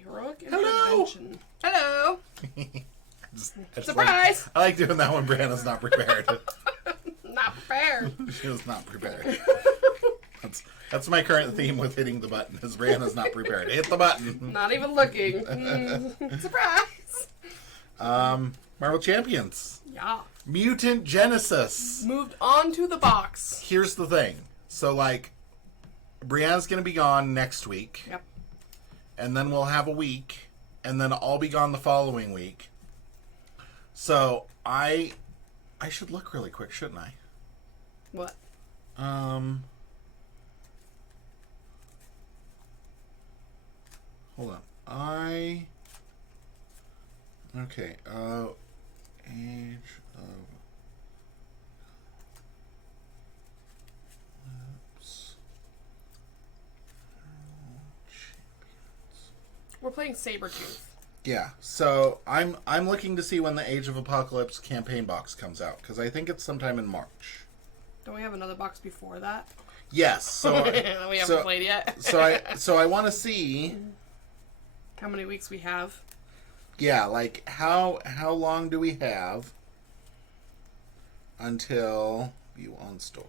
Heroic Hello! intervention. Hello! Surprise! I like doing that when Brianna's not prepared. Not prepared. She was not prepared. That's my current theme with hitting the button, is Brianna's not prepared. Hit the button. Not even looking. Surprise! Marvel Champions. Yeah. Mutant Genesys. Moved on to the box. Here's the thing. So, Brianna's going to be gone next week. Yep. And then we'll have a week. And then I'll be gone the following week. So, I should look really quick, shouldn't I? What? Hold on. Okay, Age of... Oops. We're playing Sabretooth. Yeah, so I'm looking to see when the Age of Apocalypse campaign box comes out, because I think it's sometime in March. Don't we have another box before that? Yes, so we haven't played yet. so I want to see how many weeks we have. Yeah, how long do we have until view on store?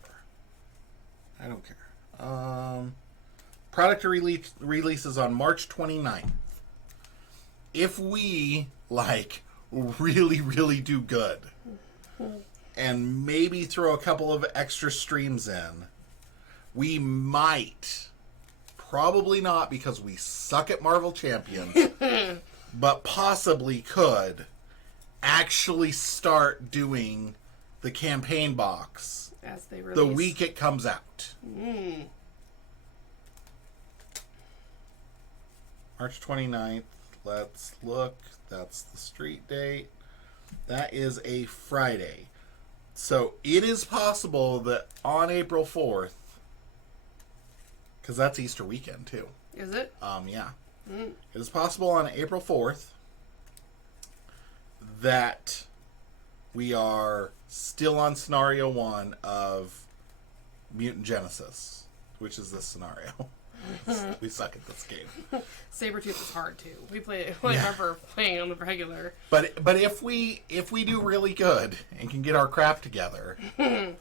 I don't care. Product releases on March 29th. If we really, really do good and maybe throw a couple of extra streams in, we might, probably not because we suck at Marvel Champions, but possibly could actually start doing the campaign box as they release. The week it comes out. March 29th. Let's look. That's the street date. That is a Friday. So it is possible that on April 4th, because that's Easter weekend too. Is it? Yeah. It is possible on April 4th that we are still on scenario 1 of Mutant Genesys, which is this scenario. We suck at this game. Sabretooth is hard too. We play. I remember playing on the regular. But if we do really good and can get our crap together, it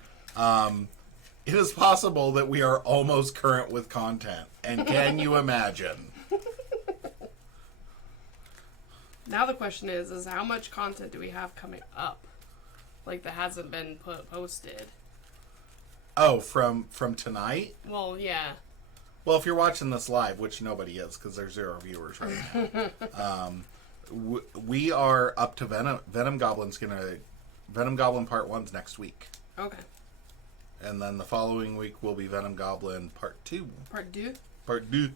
is possible that we are almost current with content. And can you imagine? Now the question is how much content do we have coming up, that hasn't been posted? Oh, from tonight? Well, yeah. Well, if you're watching this live, which nobody is because there's 0 viewers right now, we are up to Venom Goblin Part 1's next week. Okay. And then the following week will be Venom Goblin Part 2. Part 2? Part 2.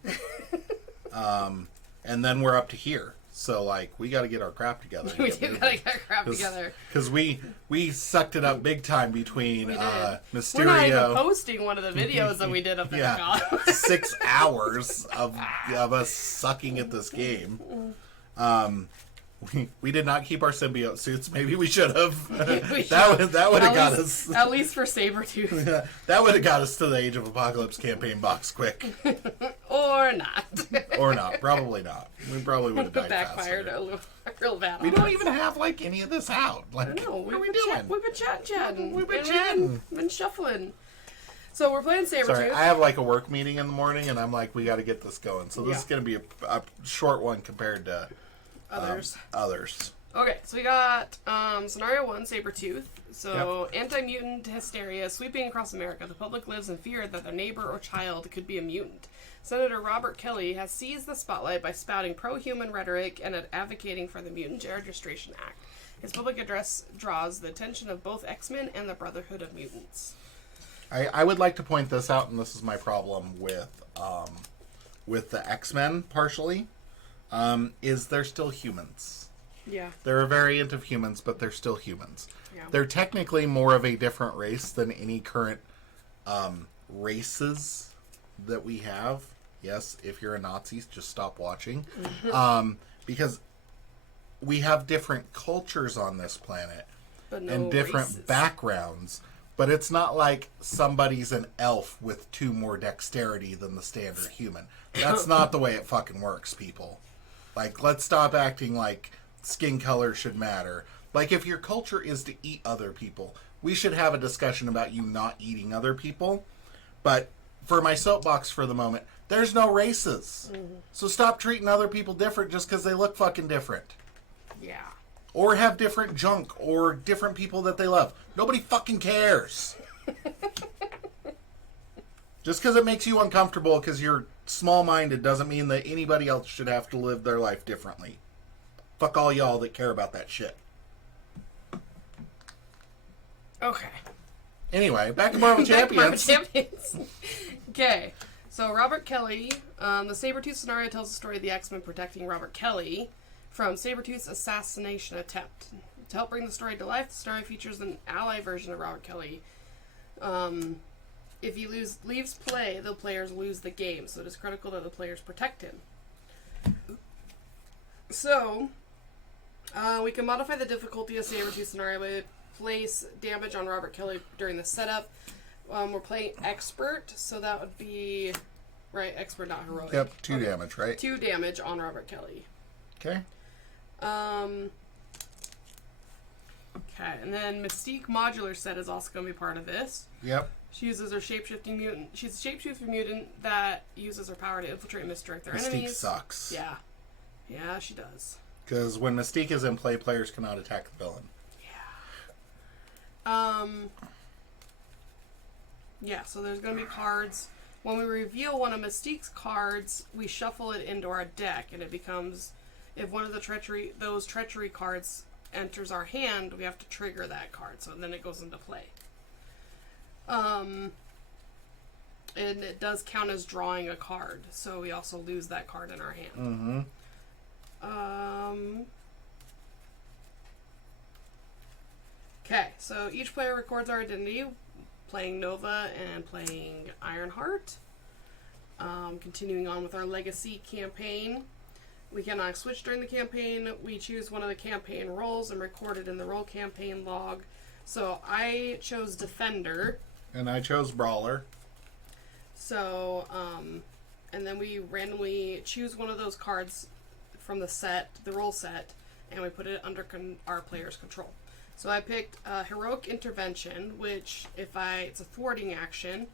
And then we're up to here. So, we got to get our crap together. We do got to get our crap together. Because we sucked it up big time between Mysterio. We're not even posting one of the videos that we did up in the con. 6 hours of us sucking at this game. We did not keep our symbiote suits. Maybe we should have. That would have got us. At least for Sabretooth. That would have got us to the Age of Apocalypse campaign box quick. Or not. Or not. Probably not. We probably would have died backfired faster. real bad. We don't even have any of this out. I know. What are we doing? We've been chatting. We've been chatting. Been shuffling. So we're playing Sabretooth. Sorry, I have a work meeting in the morning, and I'm we got to get this going. So this is going to be a short one compared to others. Okay, so we got Scenario 1, Sabretooth. So, anti-mutant hysteria sweeping across America. The public lives in fear that their neighbor or child could be a mutant. Senator Robert Kelly has seized the spotlight by spouting pro-human rhetoric and advocating for the Mutant Registration Act. His public address draws the attention of both X-Men and the Brotherhood of Mutants. I would like to point this out, and this is my problem with the X-Men, partially, is they're still humans. Yeah. They're a variant of humans, but they're still humans. Yeah. They're technically more of a different race than any current races that we have. Yes, if you're a Nazi, just stop watching. Because we have different cultures on this planet and different backgrounds. But it's not like somebody's an elf with 2 more dexterity than the standard human. That's not the way it fucking works, people. Like, let's stop acting like skin color should matter. Like, if your culture is to eat other people, we should have a discussion about you not eating other people. But for my soapbox for the moment, there's no races. Mm-hmm. So stop treating other people different just because they look fucking different. Yeah. Or have different junk or different people that they love. Nobody fucking cares. Just because it makes you uncomfortable because you're small-minded doesn't mean that anybody else should have to live their life differently. Fuck all y'all that care about that shit. Okay. Anyway, back to Marvel Champions. Okay. So Robert Kelly, the Sabretooth scenario tells the story of the X-Men protecting Robert Kelly from Sabretooth's assassination attempt. To help bring the story to life, the story features an ally version of Robert Kelly. If he leaves play, the players lose the game, so it is critical that the players protect him. So, we can modify the difficulty of Sabretooth scenario by place damage on Robert Kelly during the setup. We're playing Expert, so that would be... Right, Expert, not Heroic. Yep, 2 damage, right? 2 damage on Robert Kelly. Okay. Okay, and then Mystique Modular Set is also going to be part of this. Yep. She uses her shapeshifting mutant. She's a shapeshifting mutant that uses her power to infiltrate and misdirect their enemies. Mystique sucks. Yeah. Yeah, she does. Because when Mystique is in play, players cannot attack the villain. Yeah. Yeah, so there's going to be cards. When we reveal one of Mystique's cards, we shuffle it into our deck, and it becomes... If one of those treachery cards enters our hand, we have to trigger that card, so then it goes into play. And it does count as drawing a card, so we also lose that card in our hand. Mm-hmm. Okay, so each player records our identity, playing Nova and playing Ironheart. Continuing on with our Legacy campaign. We cannot switch during the campaign. We choose one of the campaign roles and record it in the role campaign log. So I chose Defender. And I chose Brawler. So, and then we randomly choose one of those cards from the set, the role set, and we put it under our player's control. So I picked Heroic Intervention, which it's a thwarting action.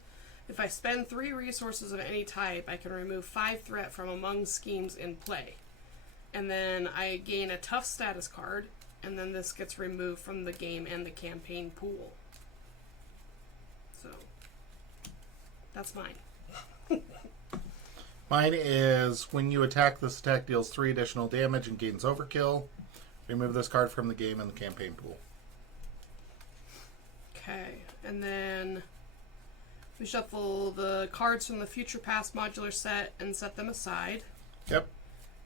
If I spend 3 resources of any type, I can remove 5 threat from among schemes in play. And then I gain a tough status card, and then this gets removed from the game and the campaign pool. So, that's mine. Mine is when you attack, this attack deals 3 additional damage and gains overkill. Remove this card from the game and the campaign pool. Okay, and then we shuffle the cards from the Future Past modular set and set them aside. Yep.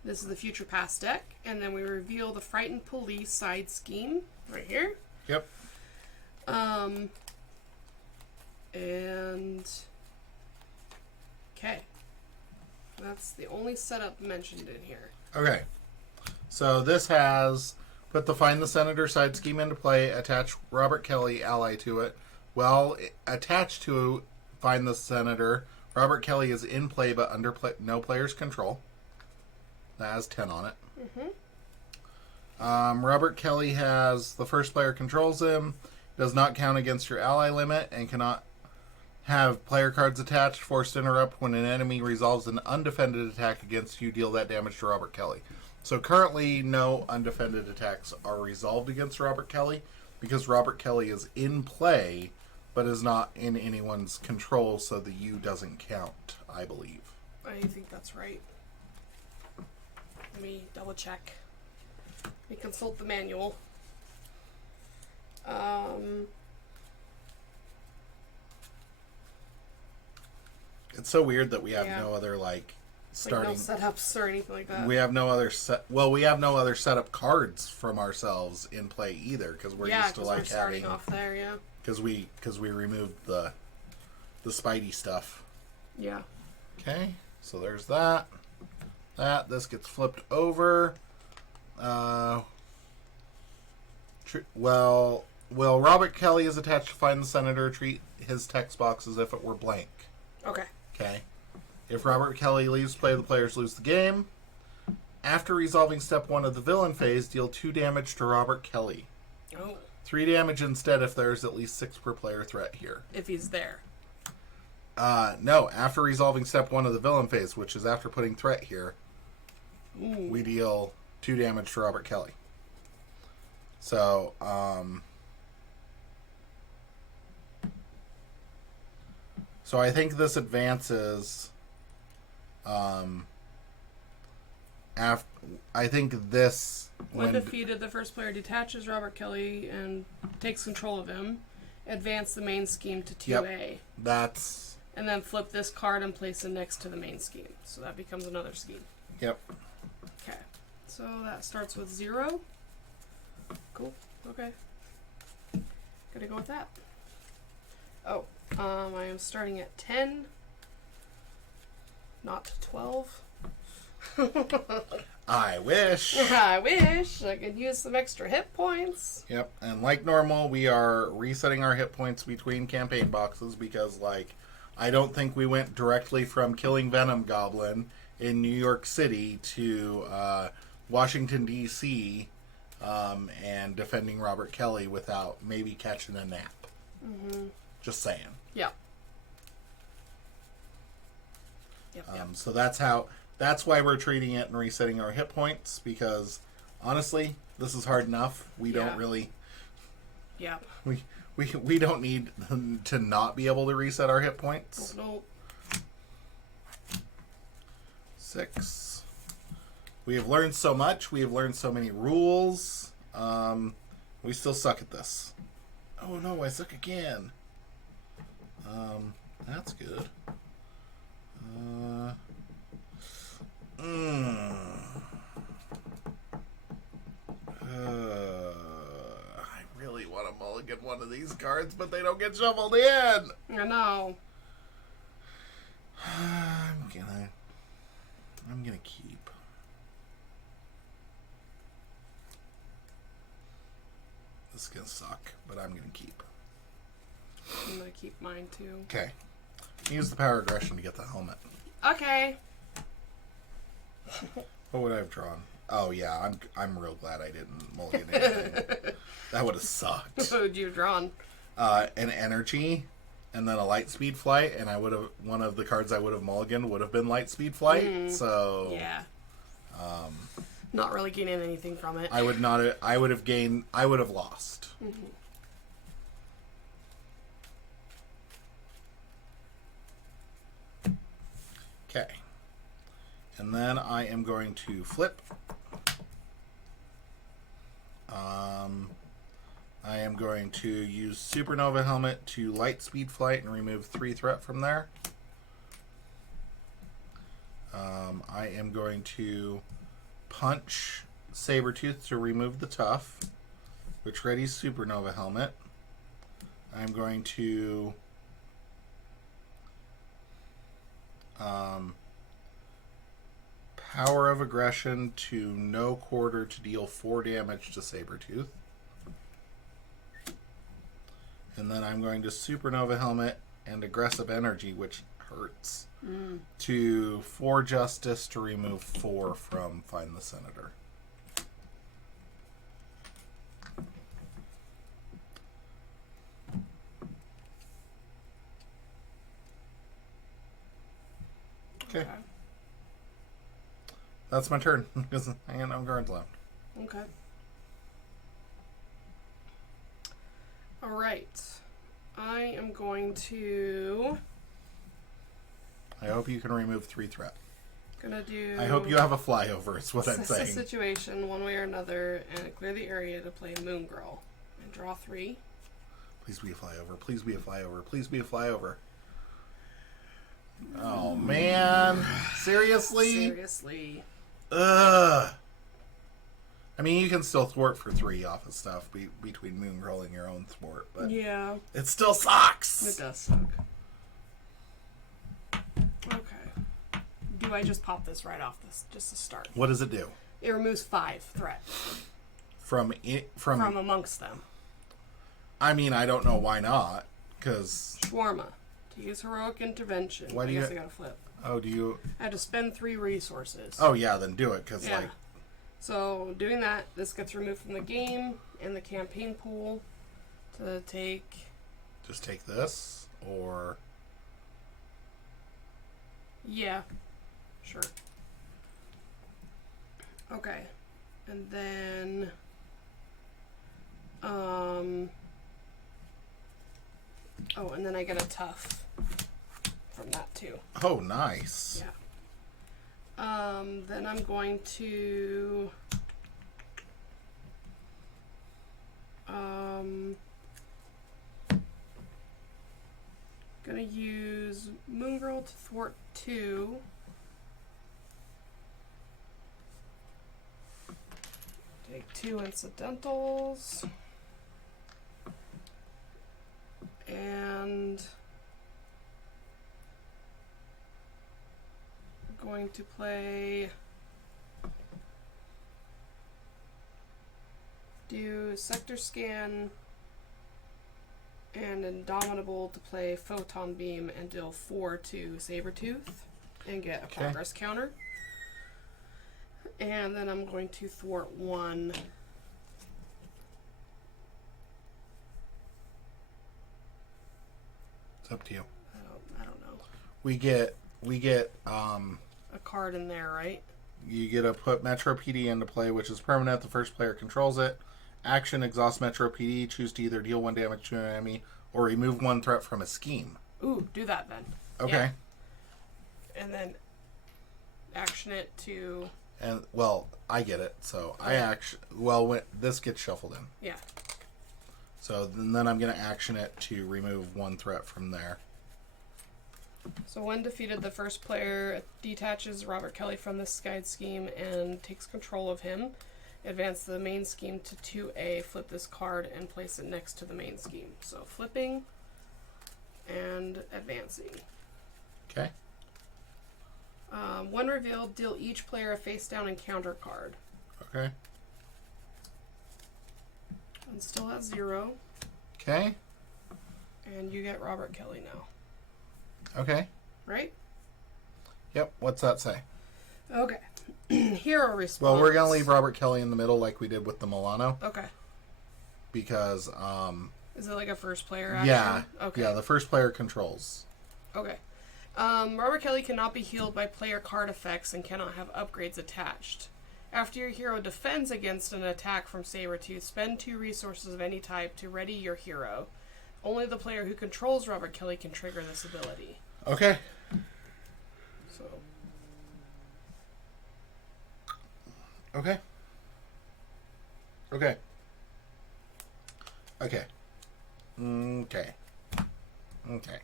This is the Future Past deck, and then we reveal the Frightened Police side scheme right here. Yep. And okay, that's the only setup mentioned in here. Okay, so this has put the Find the Senator side scheme into play, attach Robert Kelly ally to it. Well, attached to Find the Senator, Robert Kelly is in play but under no player's control. That has 10 on it. Mm-hmm. Robert Kelly has the first player controls him, does not count against your ally limit, and cannot have player cards attached, forced to interrupt when an enemy resolves an undefended attack against you, deal that damage to Robert Kelly. So currently no undefended attacks are resolved against Robert Kelly because Robert Kelly is in play but is not in anyone's control, so the U doesn't count, I believe. I think that's right. Let me double check. Let me consult the manual. It's so weird that we have no other starting no setups or anything like that. We have no other we have no other setup cards from ourselves in play either because we're used to we're starting off there, yeah. Because we removed the Spidey stuff. Yeah. Okay, so there's that. This gets flipped over. Well, Robert Kelly is attached to Find the Senator. Treat his text box as if it were blank. Okay. If Robert Kelly leaves play, the players lose the game. after resolving step 1 of the villain phase, deal 2 damage to Robert Kelly. Oh. 3 damage instead if there's at least 6 per player threat here. If he's there. No, after resolving step 1 of the villain phase, which is after putting threat here, we deal 2 damage to Robert Kelly. So, so I think this advances. I think this. When defeated, the first player detaches Robert Kelly and takes control of him. Advance the main scheme to 2A. Yep, that's. And then flip this card and place it next to the main scheme. So that becomes another scheme. Yep. Okay. So that starts with 0. Cool. Okay. Gotta go with that. Oh, I am starting at 10. Not 12. I wish. I wish I could use some extra hit points. Yep, and like normal, we are resetting our hit points between campaign boxes because, like, I don't think we went directly from killing Venom Goblin in New York City to Washington, D.C., and defending Robert Kelly without maybe catching a nap. Mm-hmm. Just saying. Yeah. Yep. So that's why we're treating it and resetting our hit points, because honestly, this is hard enough. We don't really. Yeah. We don't need to not be able to reset our hit points. Nope. 6. We have learned so much. We have learned so many rules. We still suck at this. Oh no, I suck again. That's good. I really want to mulligan one of these cards, but they don't get shuffled in. I know. I'm gonna keep. This is gonna suck, but I'm gonna keep. I'm gonna keep mine too. Okay. Use the power aggression to get the helmet. Okay. What would I have drawn? Oh yeah, I'm real glad I didn't mulligan anything. That would have sucked. What would you have drawn? An energy, and then a light speed flight, and I would have one of the cards I would have mulliganed would have been light speed flight. So yeah. Not really gaining anything from it. I would not. I would have gained. I would have lost. Mm-hmm. Okay. And then I am going to flip. I am going to use Supernova Helmet to light speed flight and remove 3 threat from there. I am going to punch Sabretooth to remove the tough, which readies Supernova Helmet. I'm going to Power of Aggression to no quarter to deal 4 damage to Sabretooth. And then I'm going to Supernova Helmet and Aggressive Energy, which hurts, to 4 Justice to remove 4 from Find the Senator. Okay. That's my turn, because I got no cards left. Okay. Alright. I am going to... I hope you can remove 3 threat. Gonna do... I hope you have a flyover, is what I'm assess the saying. situation one way or another and clear the area to play Moon Girl. And draw 3. Please be a flyover. Please be a flyover. Please be a flyover. Oh, man. Seriously? Seriously. Ugh. I mean, you can still thwart for 3 off of stuff between Moon Girl and your own thwart, but yeah, it still sucks. it does suck. Okay. Do I just pop this right off this just to start? What does it do? It removes 5 threat From amongst them. I mean, I don't know why not, because... Shawarma. To use heroic intervention. Why do I you... guess I gotta flip. Oh, do you? I had to spend 3 resources. Oh, yeah, then do it, because, yeah. So, doing that, this gets removed from the game and the campaign pool to take... Just take this, or... Yeah. Sure. Okay. And then... Oh, and then I get a tough from that, too. Oh, nice. Yeah. Then I'm going to... Gonna use Moon Girl to thwart 2. Take 2 incidentals. And I'm going to play... Do Sector Scan and Indomitable to play Photon Beam and deal 4 to Sabretooth and get a progress counter. And then I'm going to thwart 1. It's up to you. I don't know. We get a card in there, right? You get to put Metro PD into play, which is permanent. The first player controls it. Action, exhaust Metro PD. Choose to either deal 1 damage to an enemy or remove 1 threat from a scheme. Ooh, do that then. Okay. Yeah. And then action it to... And, well, I get it. So when this gets shuffled in. Yeah. So then I'm going to action it to remove 1 threat from there. So when defeated, the first player detaches Robert Kelly from this guide scheme and takes control of him. Advance the main scheme to 2A, flip this card, and place it next to the main scheme. So flipping and advancing. Okay. When revealed, deal each player a face-down encounter card. Okay. And still at 0. Okay. And you get Robert Kelly now. Okay. Right? Yep. What's that say? Okay. Hero response. Well, we're going to leave Robert Kelly in the middle like we did with the Milano. Okay. Because, Is it like a first player action? Yeah. Okay. Yeah, the first player controls. Okay. Robert Kelly cannot be healed by player card effects and cannot have upgrades attached. After your hero defends against an attack from Sabretooth, spend 2 resources of any type to ready your hero. Only the player who controls Robert Kelly can trigger this ability. Okay. So. Okay. Okay. Okay. Okay. Okay.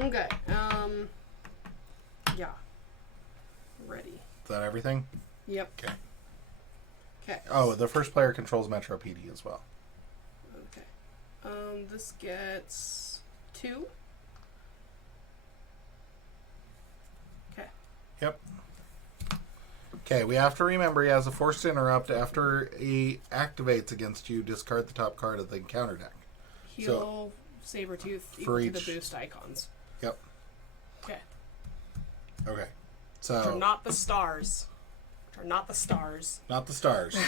Okay. Yeah. Ready. Is that everything? Yep. Okay. Okay. Oh, the first player controls Metro PD as well. Okay. This gets 2. Okay. Yep. Okay, we have to remember he has a forced interrupt. After he activates against you, discard the top card of the encounter deck. Heal Sabretooth equal to the boost icons. Yep. Okay. Okay. So. Which are not the stars. Which are not the stars. Not the stars.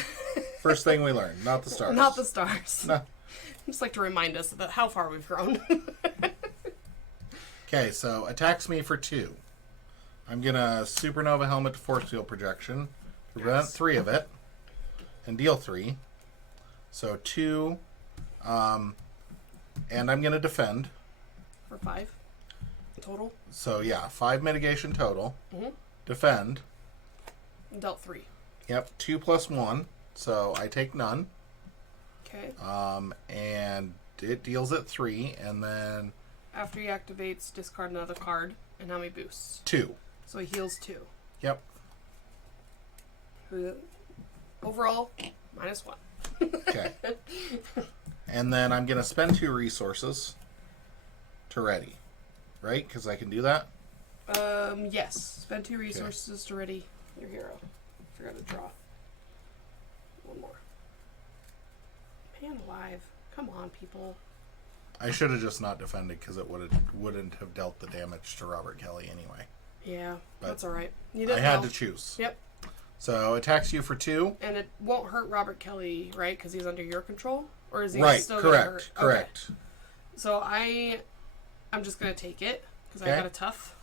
First thing we learned, not the stars. Not the stars. No. Just like to remind us about how far we've grown. Okay, so attacks me for 2. I'm gonna Supernova Helmet to Force Field Projection, prevent 3 of it, and deal 3. So 2, and I'm gonna defend. For 5 total. So yeah, 5 mitigation total. Mm-hmm. Defend. Dealt 3. Yep, 2 plus 1, so I take none. Okay. And it deals at 3, and then... After he activates, discard another card, and how many boosts? 2. So he heals 2. Yep. Overall, -1. Okay. And then I'm going to spend 2 resources to ready. Right? Because I can do that? Yes. Spend 2 resources to ready your hero. Forgot to draw. 1 more. Man alive. Come on, people. I should have just not defended because it wouldn't have dealt the damage to Robert Kelly anyway. Yeah, but that's all right. I had to choose. Yep. So attacks you for 2. And it won't hurt Robert Kelly, right? Because he's under your control? Or is he still correct, gonna hurt? correct. Okay. So I'm just going to take it because I got a tough.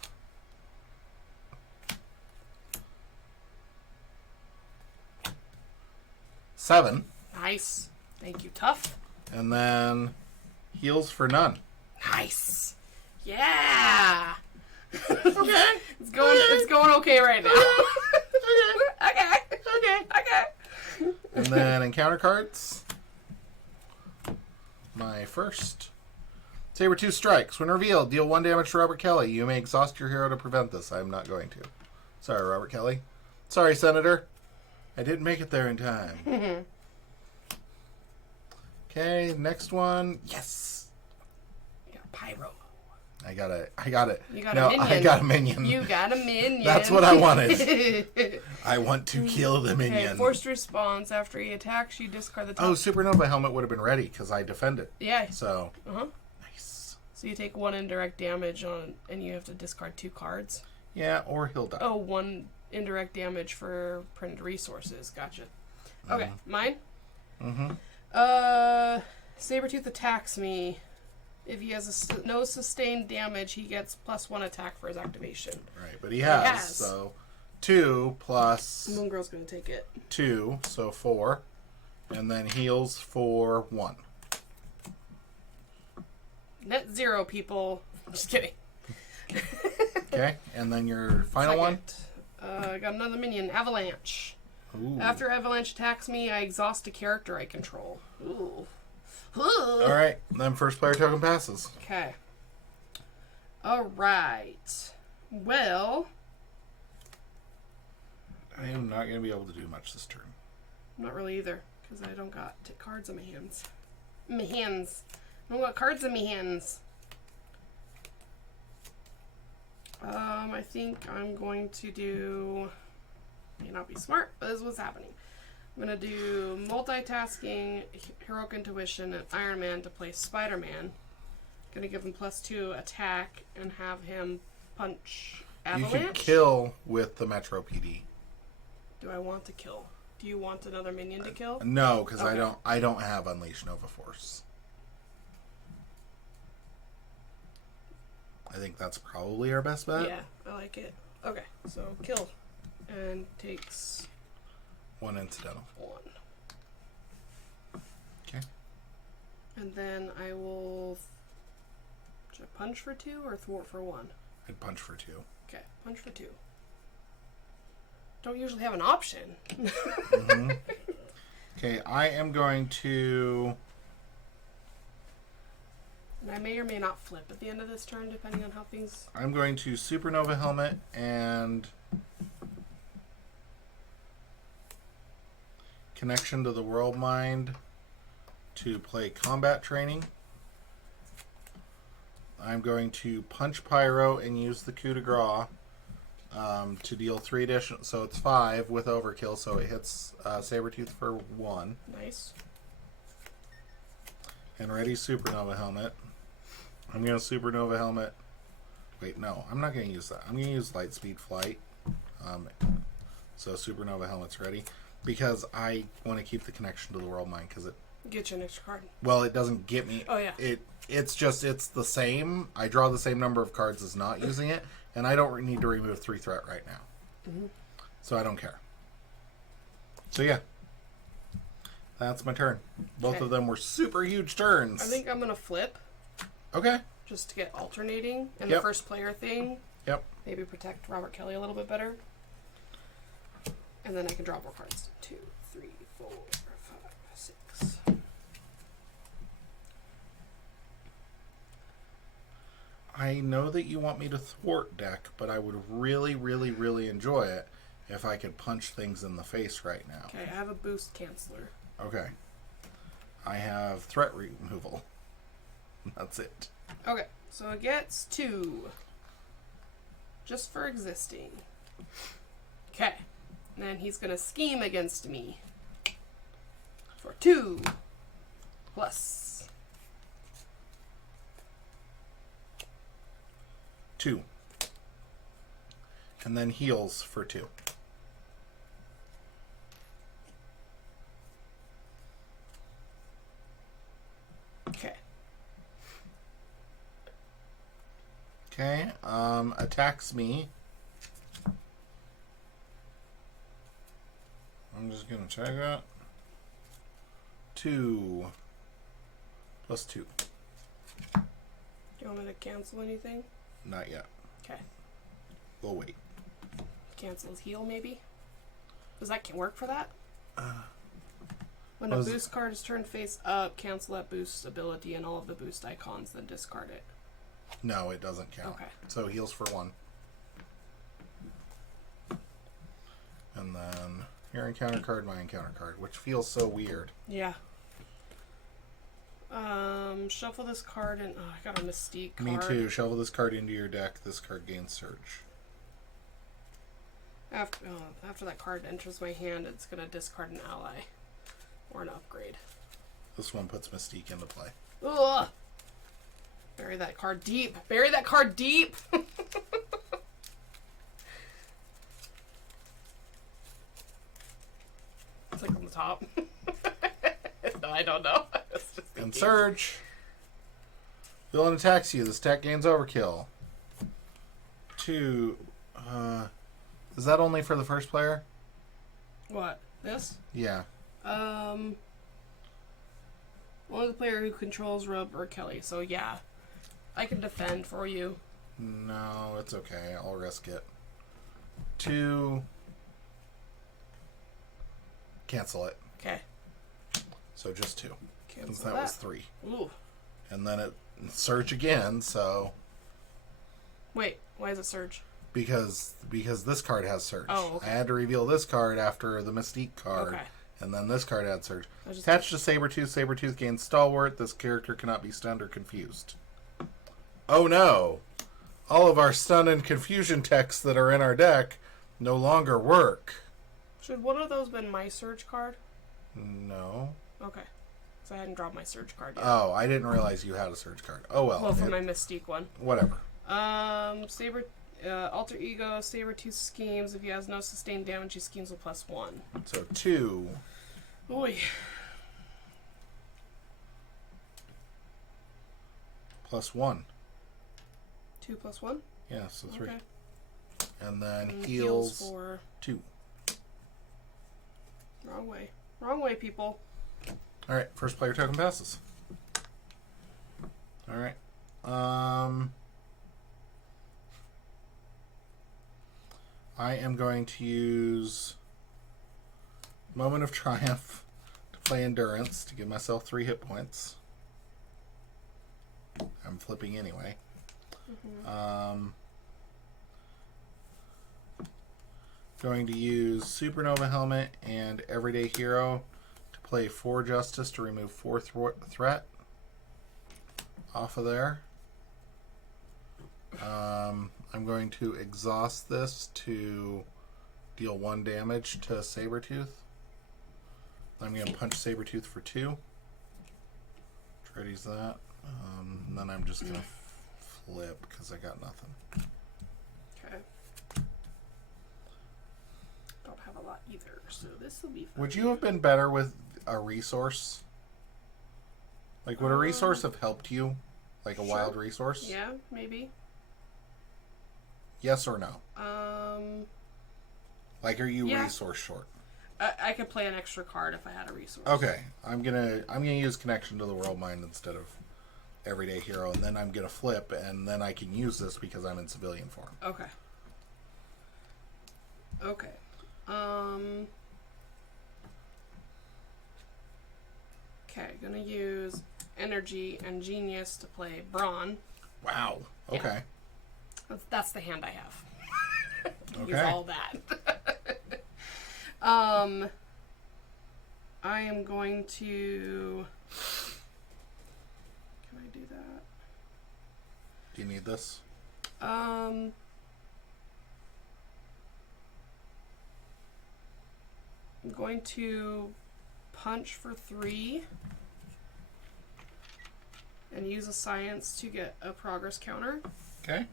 Seven. Nice. Thank you, tough. And then heals for none. Nice. Yeah. Okay. It's going okay right now. Okay. And then encounter cards. My first. Sabretooth strikes. When revealed, deal 1 damage to Robert Kelly. You may exhaust your hero to prevent this. I am not going to. Sorry, Robert Kelly. Sorry, Senator. I didn't make it there in time. Okay, next one. Yes. You got Pyro. I got it. You got no, a minion. I got a minion. You got a minion. That's what I wanted. I want to kill the minion. Okay, forced response. After he attacks, you discard the top. Oh, Supernova Helmet would have been ready because I defended. Yeah. So. Nice. So you take 1 indirect damage and you have to discard 2 cards. Yeah, or he'll die. Oh, 1 indirect damage for printed resources. Gotcha. Okay, mine? Sabretooth attacks me. If he has no sustained damage, he gets +1 attack for his activation. Right, but he has. So 2 plus Moongirl's going to take it. 2, so 4. And then heals for 1. Net 0, people. I'm just kidding. Okay, and then your final one? I got another minion, Avalanche. Ooh. After Avalanche attacks me, I exhaust a character I control. Ooh. Alright, then first player token passes. Okay. Alright. Well, I am not going to be able to do much this turn. not really either, because I don't got cards in my hands. I don't got cards in my hands. I think I'm going to do... May not be smart, but this is what's happening. I'm going to do multitasking, heroic intuition, and Iron Man to play Spider-Man. Going to give him +2 attack and have him punch Avalanche. You can kill with the Metro PD. Do I want to kill? Do you want another minion to kill? No, because Okay. I don't have Unleash Nova Force. I think that's probably our best bet. Yeah, I like it. Okay, so kill. And takes 1 incidental. 1. Okay. And then I will... Should I punch for 2 or thwart for 1? I'd punch for 2. Okay, punch for 2. Don't usually have an option. Okay, I am going to... And I may or may not flip at the end of this turn, depending on how things... I'm going to Supernova Helmet and... Connection to the World Mind to play combat training. I'm going to punch Pyro and use the coup de grace to deal 3 additional. So it's 5 with overkill, so it hits Sabretooth for 1. Nice. And ready Supernova Helmet. I'm going to Supernova Helmet. Wait, no, I'm not going to use that. I'm going to use Lightspeed Flight. So Supernova Helmet's ready. Because I want to keep the connection to the World Mind because it... Get you an extra card. Well, it doesn't get me... Oh, yeah. It's the same. I draw the same number of cards as not using it, and I don't need to remove 3 threat right now. So I don't care. So yeah. That's my turn. Both of them were super huge turns. I think I'm going to flip. Okay. Just to get alternating. And the first player thing. Yep. Maybe protect Robert Kelly a little bit better. And then I can draw more cards. 2, 3, 4, 5, 6. I know that you want me to thwart deck, but I would really, really, really enjoy it if I could punch things in the face right now. Okay, I have a boost canceller. Okay. I have threat removal. That's it. Okay, so it gets 2. Just for existing. Okay. And then he's going to scheme against me. For 2. Plus 2. And then heals for 2. Okay. Okay, attacks me. I'm just gonna check that. 2 plus 2. Do you want me to cancel anything? Not yet. Okay. We'll wait. Cancel his heal, maybe? Does that work for that? When a boost card is turned face up, cancel that boost ability and all of the boost icons, then discard it. No, it doesn't count. Okay. So heals for 1. And then your encounter card, my encounter card, which feels so weird. Yeah. Shuffle this card and I got a Mystique card. Me too. Shuffle this card into your deck. This card gains Surge. After that card enters my hand, it's gonna discard an ally or an upgrade. This one puts Mystique into play. Ugh! Bury that card deep. Bury that card deep. It's like on the top. No, I don't know. And Surge. Villain attacks you. This attack gains Overkill. 2. Is that only for the first player? What? This? Yeah. Only the player who controls Rub or Kelly. So yeah, I can defend for you. No, it's okay. I'll risk it. 2. Cancel it. Okay. So just 2. Cancel Since that was 3. Ooh. And then it Surge again, so... Wait, why is it Surge? Because this card has Surge. Oh, okay. I had to reveal this card after the Mystique card. Okay. And then this card had Surge. Just Attached to Sabretooth. Sabretooth gains Stalwart. This character cannot be stunned or confused. Oh no! All of our stun and confusion texts that are in our deck no longer work. Should one of those been my Surge card? No. Okay. So I hadn't dropped my Surge card yet. Oh, I didn't realize you had a Surge card. Oh well. Well, for my Mystique one. Whatever. Alter Ego, Sabretooth schemes. If he has no sustained damage, he schemes with +1. So 2. Oy. +1. 2 + 1? Yeah, so 3. Okay. And then And heals for 2. Wrong way. Wrong way, people. Alright, first player token passes. Alright. I am going to use Moment of Triumph to play Endurance to give myself 3 hit points. I'm flipping anyway. Going to use Supernova Helmet and Everyday Hero to play 4 Justice to remove 4 threat off of there. I'm going to exhaust this to deal 1 damage to Sabretooth. I'm going to punch Sabretooth for 2. Ready's that. And then I'm just going to flip because I got nothing. Okay. Don't have a lot either, so this will be fun. Would you have been better with a resource? Like, would a resource have helped you? Like a wild resource? Yeah, maybe. Yes or no? Like, are you resource short? I could play an extra card if I had a resource. Okay, I'm gonna use Connection to the World Mind instead of Everyday Hero, and then I'm gonna flip, and then I can use this because I'm in civilian form. Okay. Okay. Okay, gonna use Energy and Genius to play Brawn. Wow. Okay. Yeah. That's the hand I have. Okay. Use all that. I am going to... Can I do that? Do you need this? I'm going to punch for 3 and use a science to get a progress counter. Okay.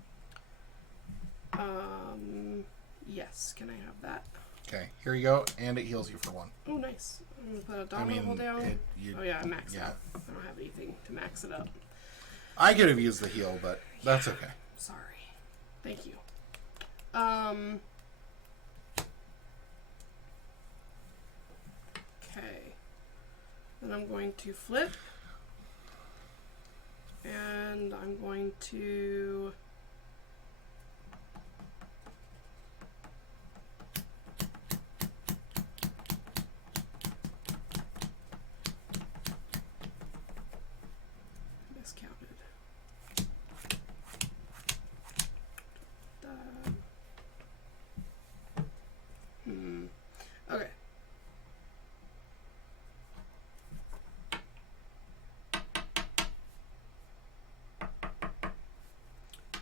Yes, can I have that? Okay, here you go, and it heals you for 1. Oh, nice. I'm going to put a domino down. Oh, yeah, I maxed it up. I don't have anything to max it up. I could have used the heal, but that's okay. Sorry. Thank you. Okay. Then I'm going to flip. And I'm going to... miscounted. Okay.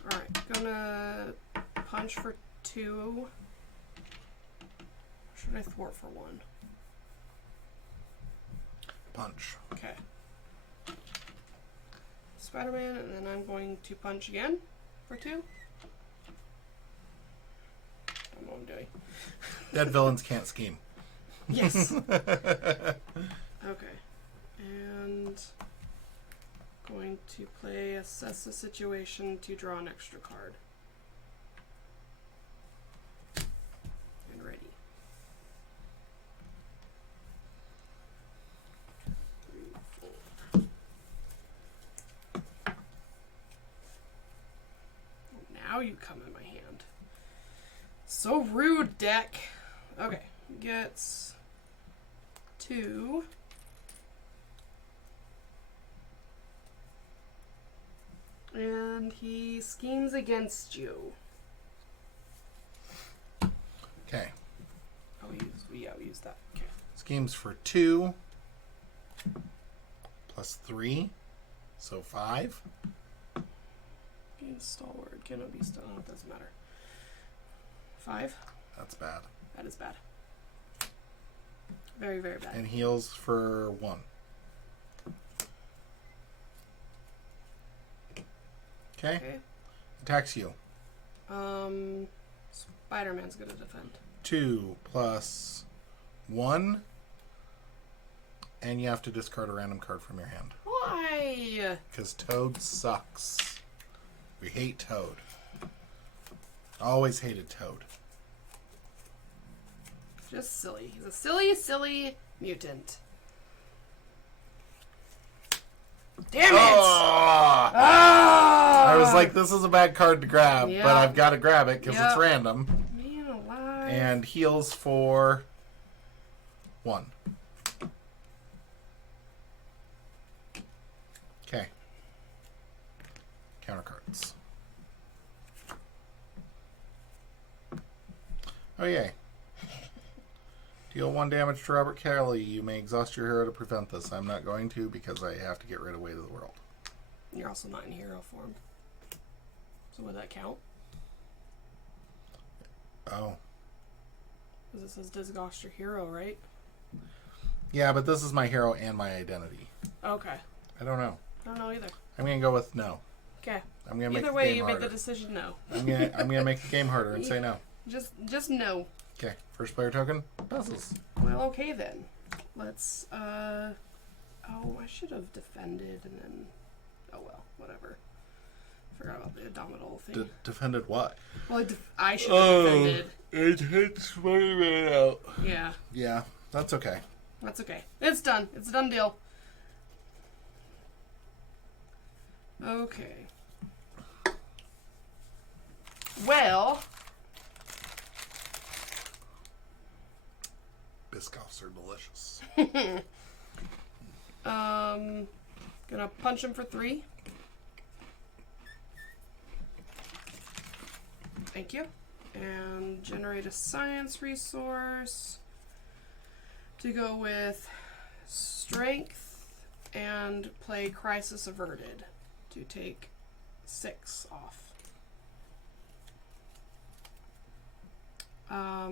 Alright, gonna punch for 2. Or should I thwart for 1? Punch. Okay. Spider-Man, and then I'm going to punch again for 2. I don't know what I'm doing. Dead villains can't scheme. Yes. Okay. And going to play assess the situation to draw an extra card. And ready. 3, 4. Now you come in my hand. So rude, deck. Okay. Gets 2. And he schemes against you. Okay. We use that. Okay. Schemes for 2. Plus 3. So 5. Gain stalwart. Cannot be stalwart. Oh, it doesn't matter. 5. That's bad. That is bad. Very, very bad. And heals for 1. Okay. Attacks you. Spider-Man's gonna defend. 2 plus 1. And you have to discard a random card from your hand. Why? Because Toad sucks. We hate Toad. Always hated Toad. Just silly. He's a silly, silly mutant. Damn it! Oh! Ah! I was like, this is a bad card to grab, Yep. but I've got to grab it because Yep. it's random. Man alive. And heals for 1. Okay. Counter cards. Oh, yay. Deal 1 damage to Robert Kelly. You may exhaust your hero to prevent this. I'm not going to because I have to get rid of Weight of the World. You're also not in hero form. So would that count? Oh. Because it says disgust your hero, right? Yeah, but this is my hero and my identity. Okay. I don't know. I don't know either. I'm going to go with no. Okay. I'm going to make Either the way, game you harder. made the decision no. I'm gonna make the game harder and say no. Just no. Okay, first player token passes. Well, okay then. Let's, oh, I should have defended and then, oh well, whatever. Forgot about the Abominable thing. Defended what? Well, I should have defended. It hits Spider-Man out. Yeah. Yeah, that's okay. That's okay. It's done. It's a done deal. Okay. Well. Biscoffs are delicious. Gonna punch him for 3. Thank you. And generate a science resource to go with strength and play Crisis Averted to take 6 off.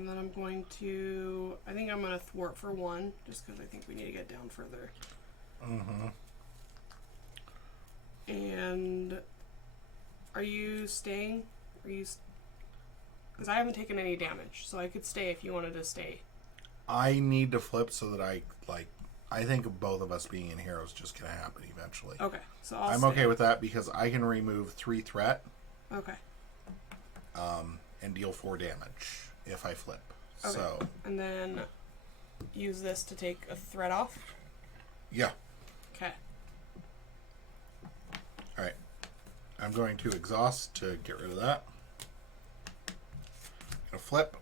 Then I'm going to, I think I'm going to thwart for 1 just because I think we need to get down further. Mm-hmm. And are you staying? Are you Because I haven't taken any damage, so I could stay if you wanted to stay. I need to flip so that I think both of us being in hero is just going to happen eventually. Okay, so I'm stay. okay with that because I can remove 3 threat. Okay. And deal 4 damage if I flip. Okay. So. And then use this to take a threat off? Yeah. Okay. Alright. I'm going to exhaust to get rid of that. Gonna flip.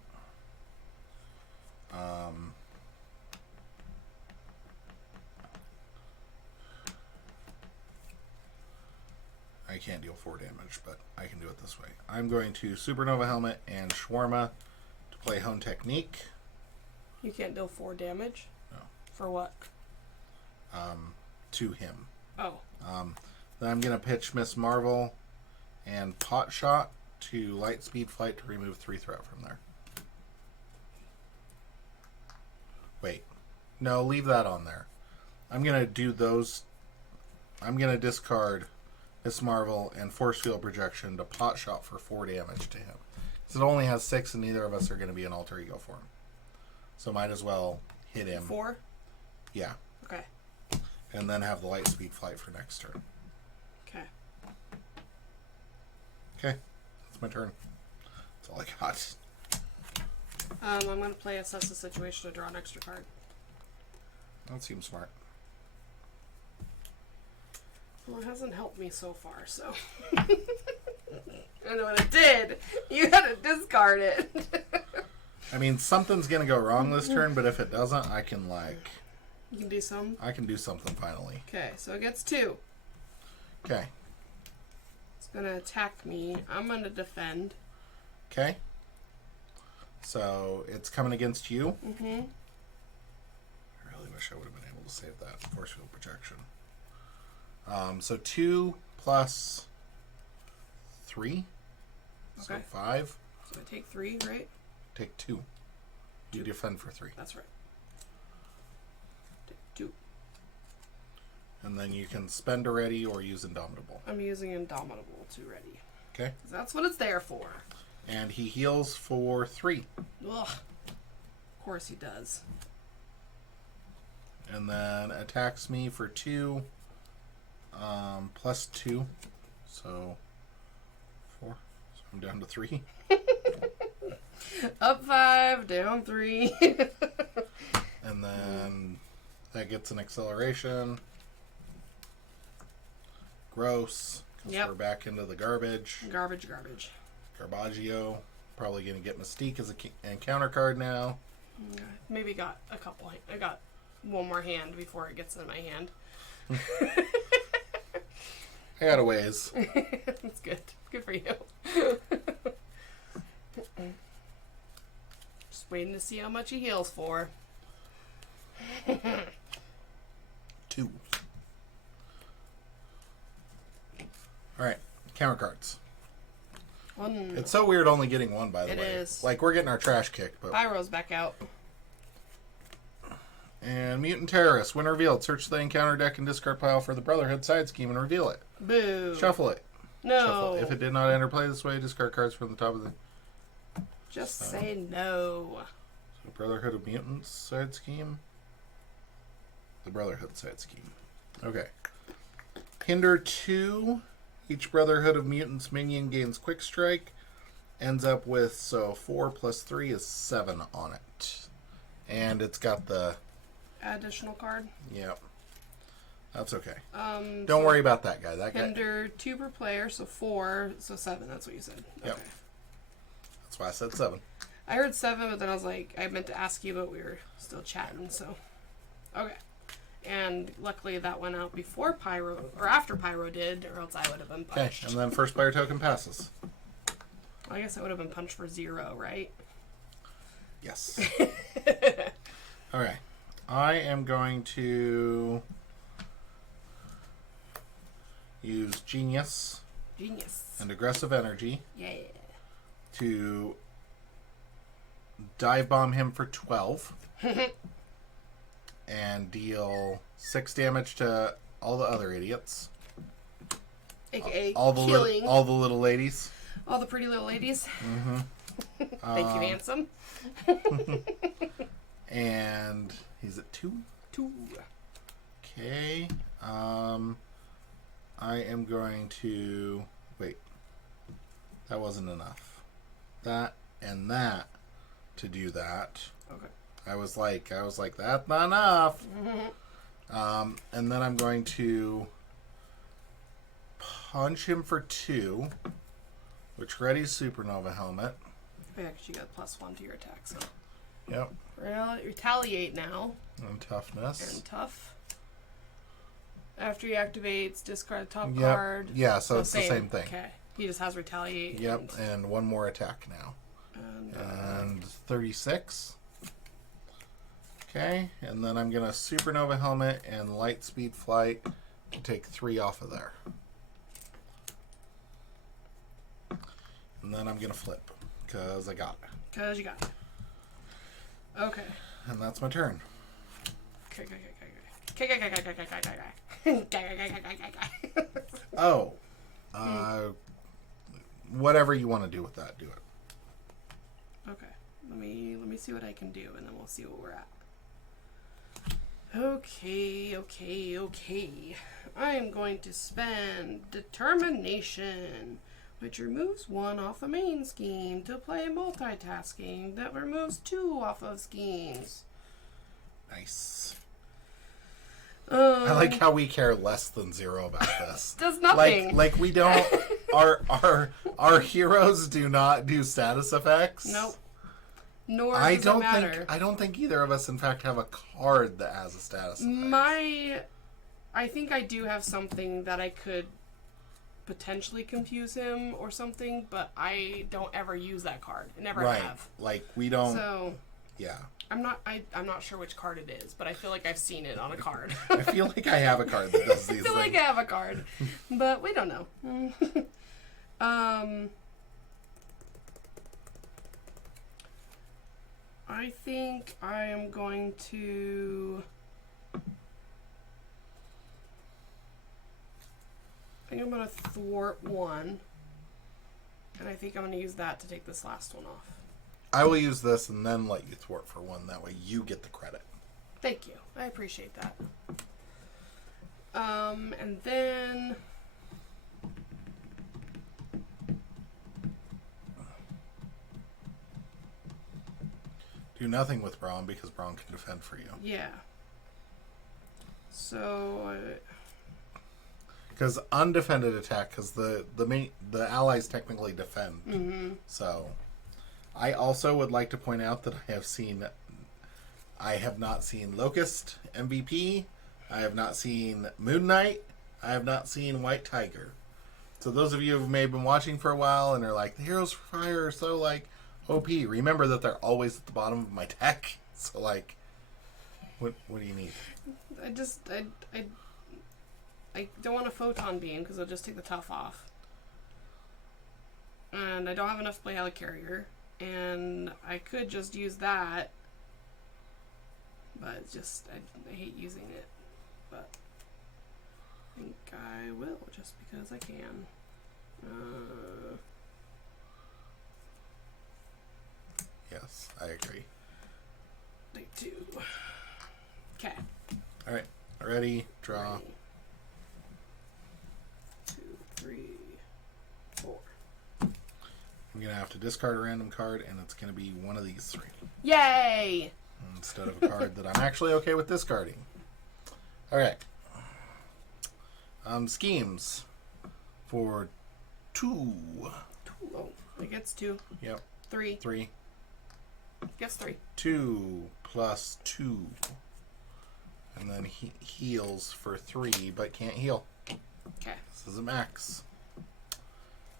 I can't deal 4 damage, but I can do it this way. I'm going to Supernova Helmet and Shawarma to play Hone Technique. You can't deal 4 damage? No. For what? To him. Oh. Then I'm going to pitch Miss Marvel and Pot Shot to Light Speed Flight to remove 3 threat from there. Wait. No, leave that on there. I'm going to do those. I'm going to discard Miss Marvel and Force Field Projection to Pot Shot for 4 damage to him. Because it only has 6 and neither of us are going to be an alter ego form. So might as well hit him. 4? Yeah. Okay. And then have the Light Speed Flight for next turn. Okay. Okay. That's my turn. That's all I got. I'm going to play Assess the Situation to draw an extra card. That seems smart. Well, it hasn't helped me so far, so. I know what it did. You had to discard it. I mean, something's going to go wrong this turn, but if it doesn't, I can, You can do some? I can do something finally. Okay, so it gets 2. Okay. It's going to attack me. I'm going to defend. Okay. So, it's coming against you. Mm-hmm. I really wish I would have been able to save that Force Field Projection. So 2 plus 3. So Okay. 5. So I take 3, right? Take 2. You defend for 3. That's right. Take 2. And then you can spend a ready or use Indomitable. I'm using Indomitable to ready. Okay. 'Cause that's what it's there for. And he heals for 3. Ugh. Of course he does. And then attacks me for 2. Plus 2. So 4. So I'm down to 3. Up 5, down 3. And then that gets an acceleration. Gross. Because Yep. we're back into the garbage. Garbage. Garbaggio. Probably going to get Mystique as a encounter card now. Yeah, maybe got a couple. I got one more hand before it gets in my hand. I got a ways. That's good. Good for you. Just waiting to see how much he heals for. 2. Alright. Counter cards. 1. It's so weird only getting 1, by the way. It is. Like, we're getting our trash kicked. But... Pyro's back out. And Mutant Terrorist. When revealed, search the encounter deck and discard pile for the Brotherhood side scheme and reveal it. Boo. Shuffle it. No. Shuffle. If it did not enter play this way, discard cards from the top of the... Just say no. So Brotherhood of Mutants side scheme. The Brotherhood side scheme. Okay. Hinder 2. Each Brotherhood of Mutants minion gains Quick Strike. Ends up with, 4 plus 3 is 7 on it. And it's got the... Additional card. Yep. That's okay. Don't Don't worry about that guy. That guy... Hinder 2 per player, so 4, so 7. That's what you said. Yep. Okay. That's why I said 7. I heard 7, but then I was like, I meant to ask you, but we were still chatting, so. Okay. And luckily that went out before Pyro, or after Pyro did, or else I would have been Okay, punched. and then first player token passes. I guess I would have been punched for 0, right? Yes. Alright. I am going to use Genius and Aggressive Energy Yeah. to dive bomb him for 12 and deal 6 damage to all the other idiots. AKA all the killing all the little ladies. all the pretty little ladies. Mm-hmm. Thank you, handsome. And he's at 2. 2. Okay. I am going to wait. That wasn't enough. That and that to do that. Okay. I was like, that's not enough. And then I'm going to punch him for 2, which readies Supernova Helmet. Yeah, because you got +1 to your attack, so. Yep. Retaliate now. And toughness. And tough. After he activates, discard a top card. Yeah, so it's the same thing. Okay. He just has retaliate. Yep, and 1 more attack now. And 36. Okay, and then I'm going to Supernova Helmet and Light Speed Flight to take 3 off of there. And then I'm going to flip, because I got it. Because you got it. Okay. And that's my turn. Oh. Whatever you want to do with that, do it. Okay. Let me see what I can do, and then we'll see where we're at. Okay. I am going to spend Determination, which removes 1 off the main scheme, to play multitasking that removes 2 off of schemes. Nice. I like how we care less than 0 about this. Does nothing. Like we don't. Our heroes do not do status effects. Nope. Nor does it matter. I don't think either of us, in fact, have a card that has a status effect. I think I do have something that I could potentially confuse him or something, but I don't ever use that card. I never have. Like we don't. So. Yeah. I'm not sure which card it is, but I feel like I've seen it on a card. I feel like I have a card that does these things. I feel like I have a card, but we don't know. I think I am going to. I think I'm going to thwart 1, and I think I'm going to use that to take this last one off. I will use this and then let you thwart for 1. That way you get the credit. Thank you. I appreciate that. And then... Do nothing with Braun because Braun can defend for you. Yeah. So... Because undefended attack, because the allies technically defend. Mm-hmm. So... I also would like to point out that I have not seen Locust MVP. I have not seen Moon Knight. I have not seen White Tiger. So those of you who may have been watching for a while and are like, the Heroes for Fire are so like OP, remember that they're always at the bottom of my deck. So like, what do you need? I don't want a Photon Beam because it'll just take the tough off. And I don't have enough to play Helicarrier. And I could just use that, but it's just, I hate using it, but I think I will, just because I can. Yes, I agree. Take 2. Okay. Alright, ready, draw. 2, 3, 4. I'm going to have to discard a random card, and it's going to be one of these 3. Yay! Instead of a card that I'm actually okay with discarding. Alright. Schemes. For 2. Oh, it gets 2. Yep. 3. 3. Gets 3. 2 plus 2. And then he heals for 3, but can't heal. Okay. This is a max.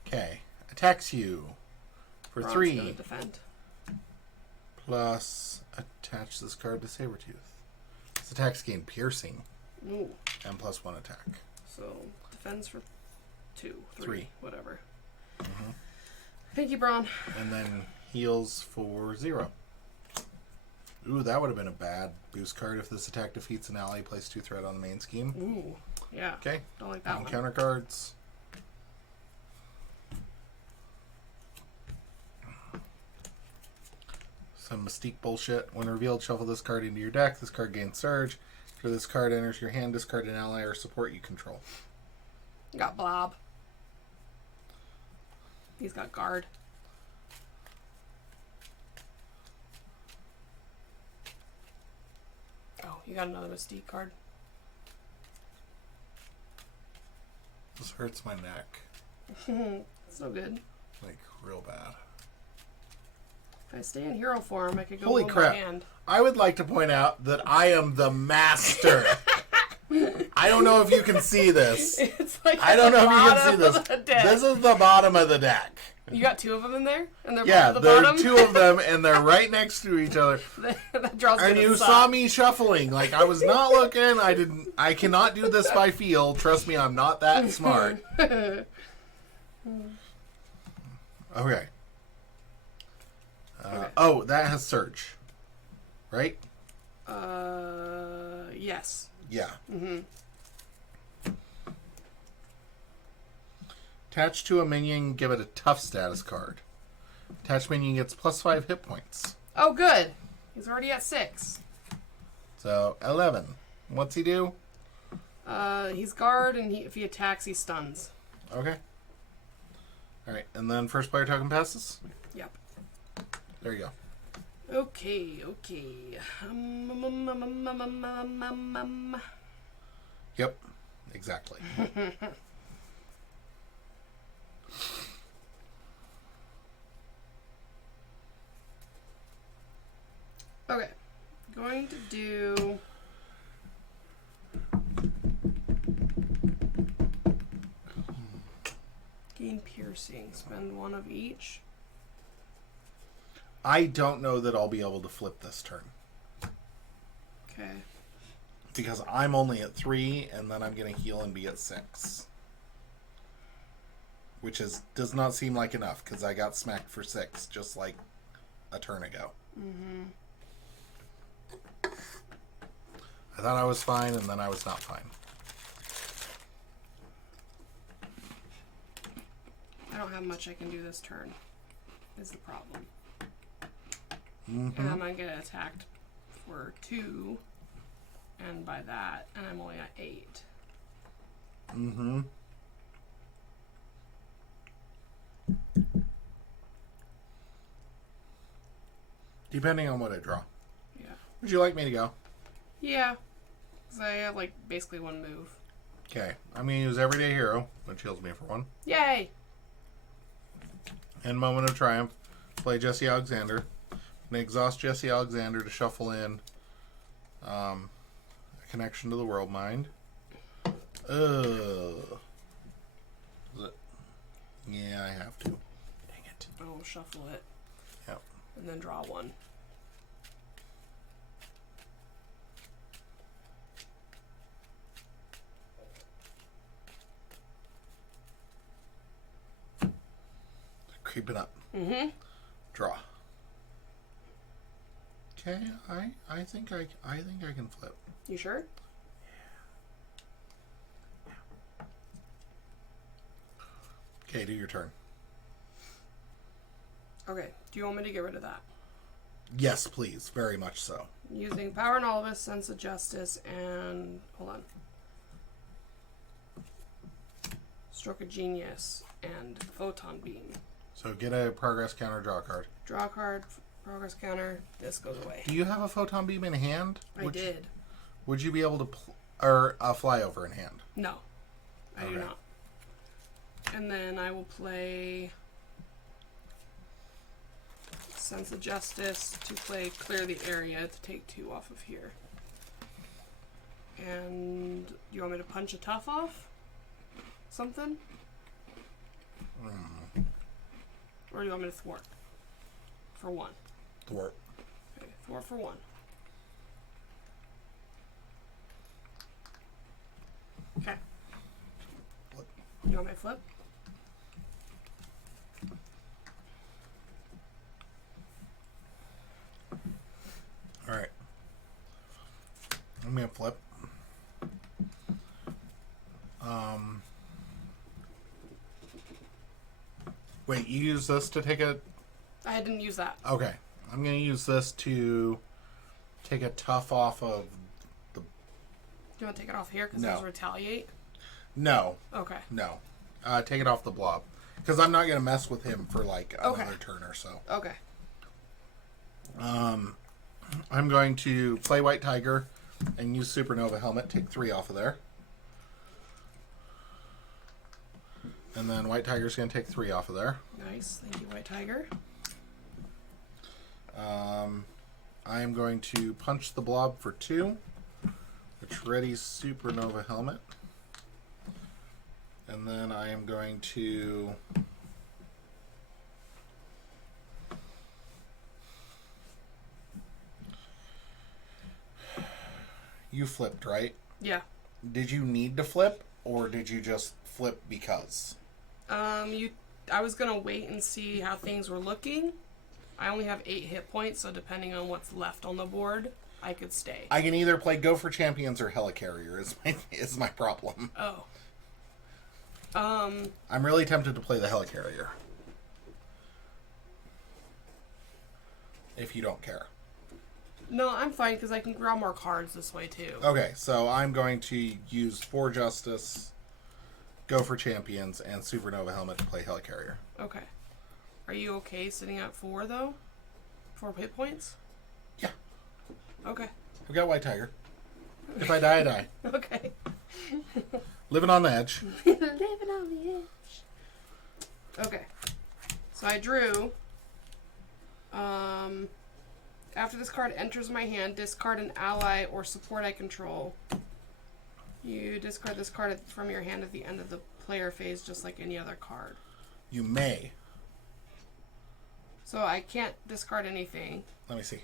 Okay. Attacks you for Ron's 3. gonna defend. Plus attach this card to Sabretooth. This attacks gain piercing. Ooh. And plus 1 attack. So defends for 2, 3, 3. whatever. Mm-hmm. Thank you, Braun. And then heals for 0. Ooh, that would have been a bad boost card if this attack defeats an ally. Place 2 threat on the main scheme. Ooh, yeah. Okay. Don't like that one. Counter cards. some Mystique bullshit. When revealed, shuffle this card into your deck. This card gains Surge. After this card enters your hand, discard an ally or support you control. Got Blob. He's got Guard. Oh, you got another Mystique card. This hurts my neck. It's no good. Like, real bad. If I stay in hero form, I could go Holy hold crap. my hand. I would like to point out that I am the master. I don't know if you can see this. It's like I don't know if you can see bottom this. of the deck. This is the bottom of the deck. You got two of them in there? And they're Yeah, at the there are bottom? two of them, and they're right next to each other. That draws And me you to saw suck. me shuffling. Like, I was not looking. I cannot do this by feel. Trust me, I'm not that smart. Okay. Okay. Oh, that has Surge. Right? Yes. Yeah. Mm-hmm. Attach to a minion, give it a tough status card. Attached minion gets +5 hit points. Oh, good. He's already at 6. So, 11. What's he do? He's Guard, and if he attacks, he stuns. Okay. Alright, and then first player token passes? Yep. There you go. Okay. Yep, exactly. Okay. Going to do... Gain Piercing. Spend one of each. I don't know that I'll be able to flip this turn. Okay. Because I'm only at 3, and then I'm going to heal and be at 6. Which does not seem like enough, because I got smacked for 6 just like a turn ago. Mm-hmm. I thought I was fine, and then I was not fine. I don't have much I can do this turn, is the problem. Mm-hmm. And I get attacked for 2, and by that, and I'm only at 8. Mm-hmm. Depending on what I draw. Yeah. Would you like me to go? Yeah. Because I have, like, basically one move. Okay. I'm going to use Everyday Hero, which heals me for 1. Yay! And Moment of Triumph. Play Jesse Alexander. And exhaust Jesse Alexander to shuffle in a Connection to the World Mind. Yeah, I have to. Dang it. I'll shuffle it. Yep. And then draw one. Creeping up. Mm-hmm. Draw. Okay, I think I can flip. You sure? Okay, do your turn. Okay. Do you want me to get rid of that? Yes, please. Very much so. Using Power and All of Us, Sense of Justice, and... Hold on. Stroke of Genius, and Photon Beam. So get a progress counter, draw a card. Draw a card, progress counter, this goes away. Do you have a photon beam in hand? I did. Would you be able to... or a flyover in hand? No. I do not. And then I will play Sense of Justice to play Clear the Area to take 2 off of here. And do you want me to punch a tough off? Something? Or do you want me to thwart? For 1. Thwart. Okay, thwart for 1. Okay. Flip. You want me to flip? Alright. I'm going to flip. Wait, you use this to take a... I didn't use that. Okay. I'm going to use this to take a tough off of the... Do you want to take it off here because No. those retaliate? No. Okay. No. Take it off the blob. Because I'm not going to mess with him for like another turn or so. Okay. I'm going to play White Tiger and use Supernova Helmet. Take 3 off of there. And then White Tiger's going to take 3 off of there. Nice. Thank you, White Tiger. I am going to punch the blob for 2, which readies Supernova Helmet. And then I am going to... You flipped, right? Yeah. Did you need to flip, or did you just flip because? I was gonna wait and see how things were looking. I only have 8 hit points, so depending on what's left on the board, I could stay. I can either play Go for Champions or Helicarrier is my problem. Oh. I'm really tempted to play the Helicarrier. If you don't care. No, I'm fine because I can draw more cards this way too. Okay, so I'm going to use 4 Justice, Go for Champions, and Supernova Helmet to play Helicarrier. Okay. Are you okay sitting at 4 though? 4 hit points? Yeah. Okay. I've got White Tiger. If I die, I die. Okay. Living on the edge. Living on the edge. Okay. So I drew. After this card enters my hand, discard an ally or support I control. You discard this card from your hand at the end of the player phase, just like any other card. You may. So I can't discard anything. Let me see.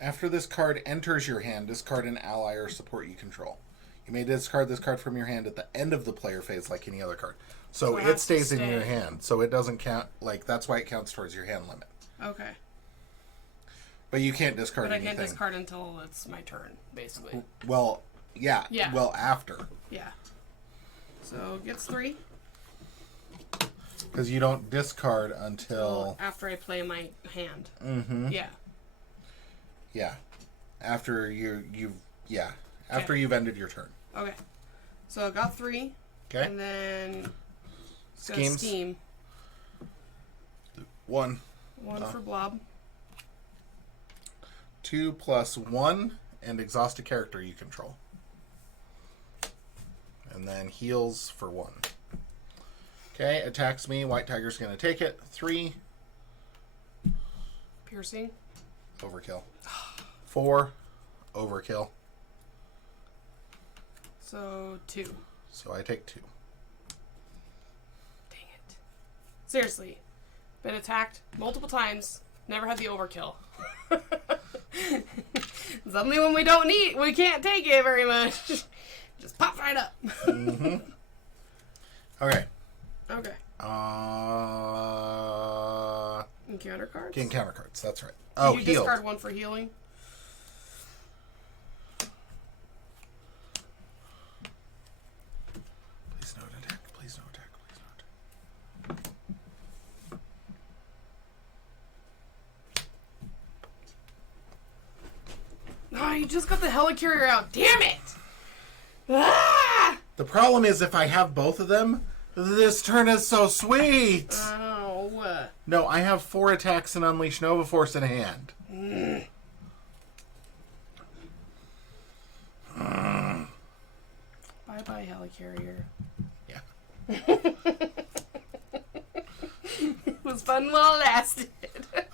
After this card enters your hand, discard an ally or support you control. You may discard this card from your hand at the end of the player phase like any other card. So it stays in your hand. So it doesn't count. Like, that's why it counts towards your hand limit. Okay. But you can't discard anything. But I can't discard until it's my turn, basically. Well, yeah. Yeah. Well, after. Yeah. So gets 3. Because you don't discard until... after I play my hand. Mm-hmm. Yeah. Yeah. After After you've ended your turn. Okay. So I got 3. Okay. And then... Schemes. Steam. 1. 1 for Blob. 2 plus 1 and exhaust a character you control. And then heals for 1. Okay, attacks me. White Tiger's going to take it. 3. Piercing. Overkill. 4. Overkill. So 2. So I take 2. Dang it. Seriously. Been attacked multiple times. Never had the overkill. Suddenly when we can't take it very much. Just pop right up. Mm-hmm. Okay. Okay. Encounter cards? Encounter cards, that's right. Did you discard 1 for healing? Please no attack. Please no attack. Please no attack. Oh, you just got the helicarrier out. Damn it! Ah! The problem is if I have both of them, this turn is so sweet. Oh. No, I have 4 attacks and Unleash Nova Force in hand. Bye-bye, helicarrier. Yeah. It was fun while it lasted.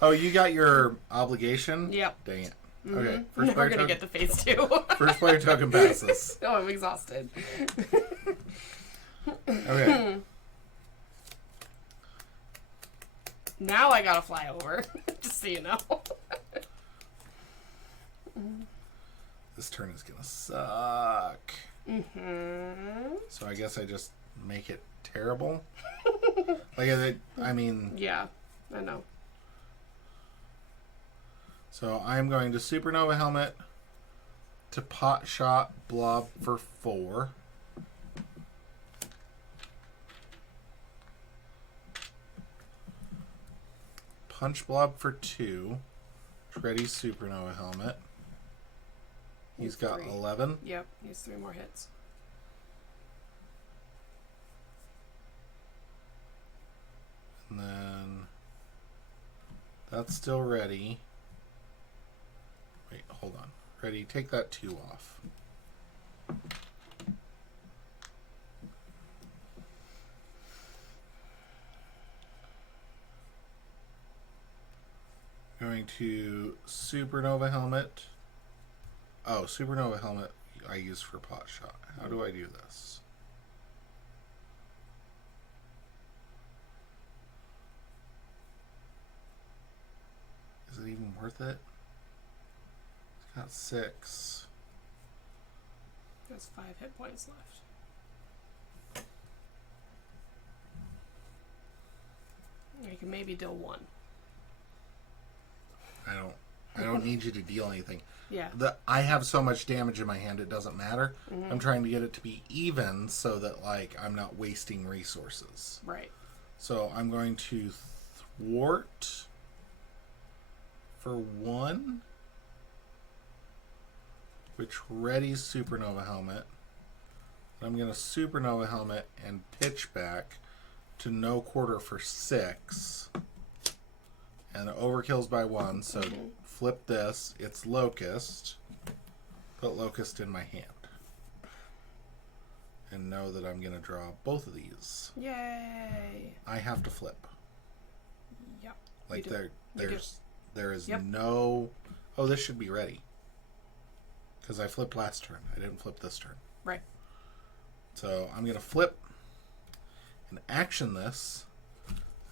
Oh, you got your obligation? Yep. Dang it. Mm-hmm. Okay. Never gonna get to phase 2. First player token passes. Oh, I'm exhausted. Okay. Now I gotta fly over. Just so you know. This turn is gonna suck. Mm-hmm. So I guess I just make it terrible. I mean... Yeah, I know. So I'm going to Supernova Helmet to Pot Shot Blob for 4. Punch Blob for 2. Ready Supernova Helmet. He's got 3. 11. Yep, he's 3 more hits. And then that's still ready. Wait, hold on. Ready, take that 2 off. Going to Supernova Helmet. Oh, Supernova Helmet I use for Pot Shot. How do I do this? Is it even worth it? It's got 6. There's 5 hit points left. You can maybe deal 1. I don't need you to deal anything. Yeah. I have so much damage in my hand it doesn't matter. I'm trying to get it to be even so that like I'm not wasting resources. Right. So I'm going to thwart for 1, which readies Supernova Helmet. I'm going to Supernova Helmet and pitch back to no quarter for 6. And it overkills by 1, so flip this. It's Locust. Put Locust in my hand. And know that I'm going to draw both of these. Yay! I have to flip. Yep. Like there is no... Oh, this should be ready. Because I flipped last turn. I didn't flip this turn. Right. So I'm going to flip and action this.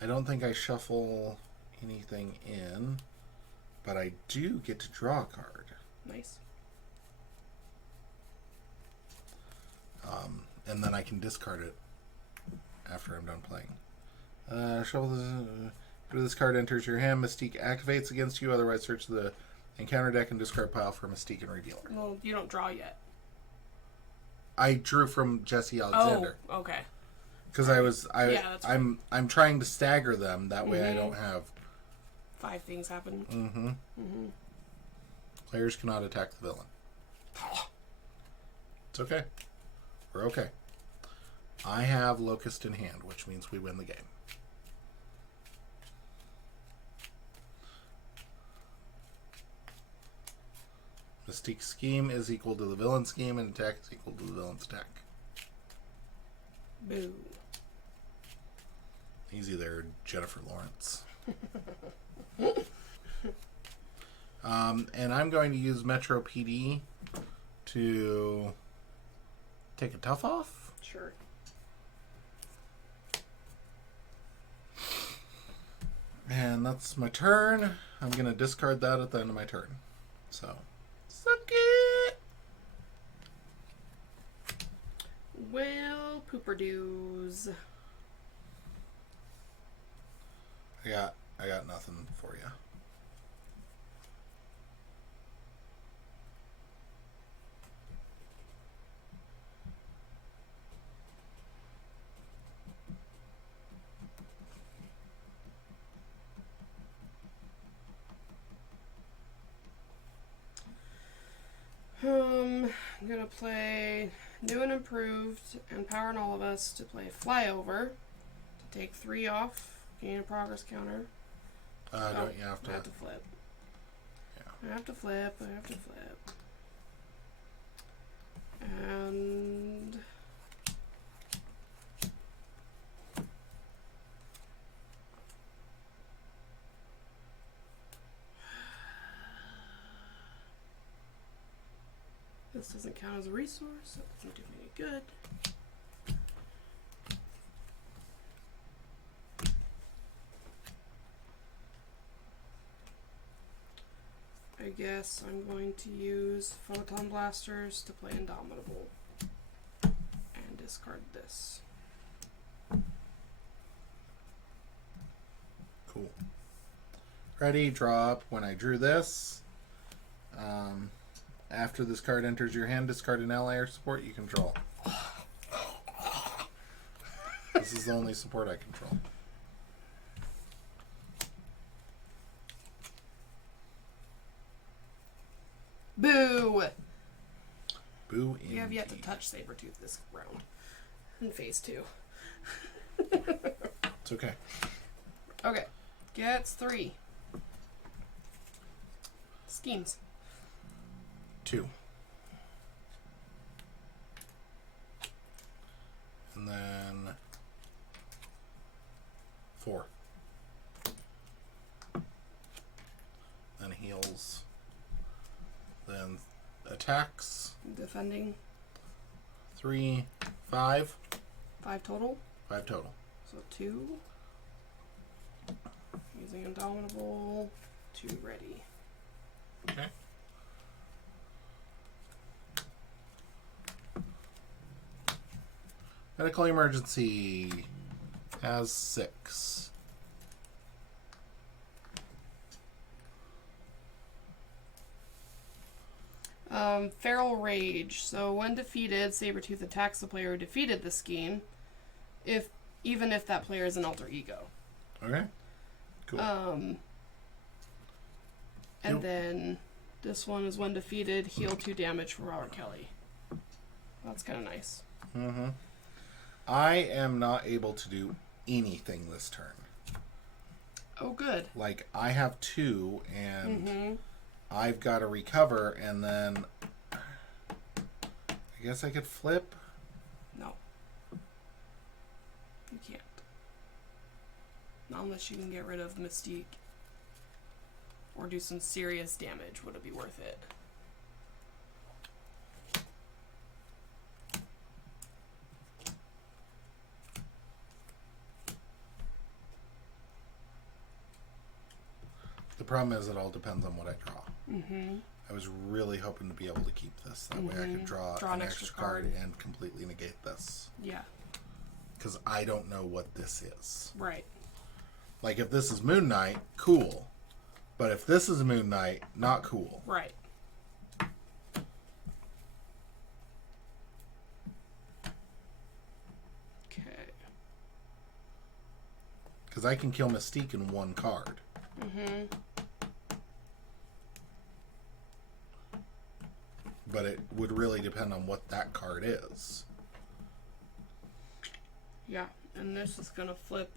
I don't think I shuffle anything in, but I do get to draw a card. Nice. And then I can discard it after I'm done playing. Shuffle this. After this card enters your hand, Mystique activates against you. Otherwise, search the encounter deck and discard pile for Mystique and reveal it. Well, you don't draw yet. I drew from Jesse Alexander. Oh, okay. Because that's I'm trying to stagger them. That way I don't have 5 things happen. Players cannot attack the villain. It's okay. We're okay. I have Locust in hand, which means we win the game. Mystique scheme is equal to the villain scheme, and attack is equal to the villain's attack. Boo. Easy there, Jennifer Lawrence. And I'm going to use Metro PD to take a tough off. Sure. And that's my turn. I'm going to discard that at the end of my turn. So, suck it! Well, pooper-doos. I got nothing for you. I'm gonna play New and Improved and Power and All of Us to play Flyover to take 3 off, gain a progress counter. Don't you have to? I have to flip. Yeah. I have to flip. And this doesn't count as a resource. That doesn't do me any good. I guess I'm going to use Photon Blasters to play Indomitable and discard this. Cool. Ready, draw up. When I drew this, after this card enters your hand, discard an ally or support you control. This is the only support I control. Boo! Boo indeed. You have yet to touch Sabretooth this round. In phase 2. It's okay. Okay. Gets 3. Schemes. 2. And then 4. Then heals. Then attacks. Defending. 3, 5. 5 total. 5 total. So 2. Using Indomitable. 2 ready. Okay. Medical emergency has 6. Feral Rage. So when defeated, Sabretooth attacks the player who defeated the scheme, even if that player is an alter ego. Okay. Cool. And then this one is when defeated, heal 2 damage from Robert Kelly. That's kind of nice. Mm-hmm. I am not able to do anything this turn. Oh, good. Like, I have 2, and I've got to recover, and then I guess I could flip. No. You can't. Not unless you can get rid of Mystique. Or do some serious damage. Would it be worth it? The problem is it all depends on what I draw. Mm-hmm. I was really hoping to be able to keep this. That way I could draw an extra card and completely negate this. Yeah. Because I don't know what this is. Right. Like, if this is Moon Knight, cool. But if this is Moon Knight, not cool. Right. Okay. Because I can kill Mystique in 1 card. Mm-hmm. But it would really depend on what that card is. Yeah, and this is gonna flip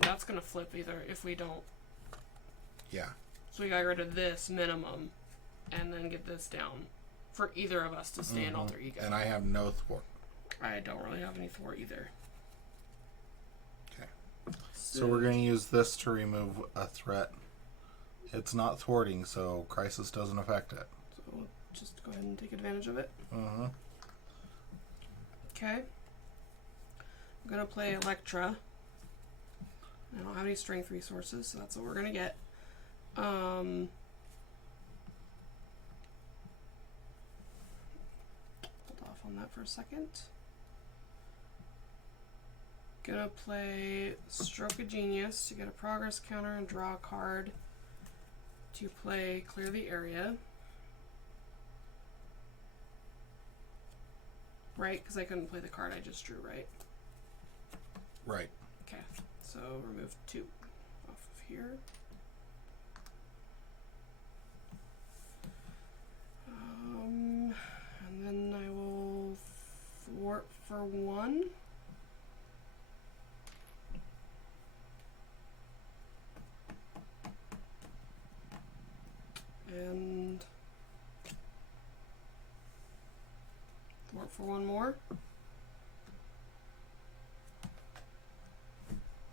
that's gonna flip either if we don't. Yeah. So we got rid of this minimum, and then get this down for either of us to stay in alter ego. And I have no thwart. I don't really have any thwart either. Okay. So we're going to use this to remove a threat. It's not thwarting, so crisis doesn't affect it. So we'll just go ahead and take advantage of it. Uh-huh. Okay. I'm gonna play Electra. I don't have any strength resources, so that's what we're gonna get. Hold off on that for a second. Gonna play Stroke of Genius to get a progress counter and draw a card to play Clear the Area. Right, because I couldn't play the card I just drew, right? Right. Okay, so remove 2 off of here. And then I will thwart for 1. And thwart for 1 more.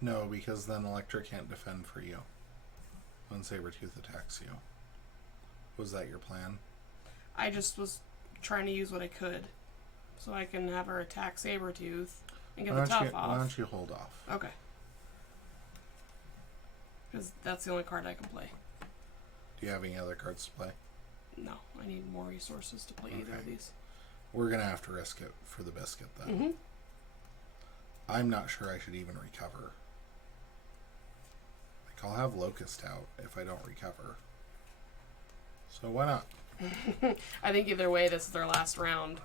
No, because then Electra can't defend for you when Sabretooth attacks you. Was that your plan? I just was trying to use what I could. So I can have her attack Sabretooth and get the tough off. Why don't you hold off? Okay. Because that's the only card I can play. Do you have any other cards to play? No, I need more resources to play either of these. We're going to have to risk it for the biscuit then. Mm-hmm. I'm not sure I should even recover. Like, I'll have Locust out if I don't recover. So why not? I think either way, this is their last round.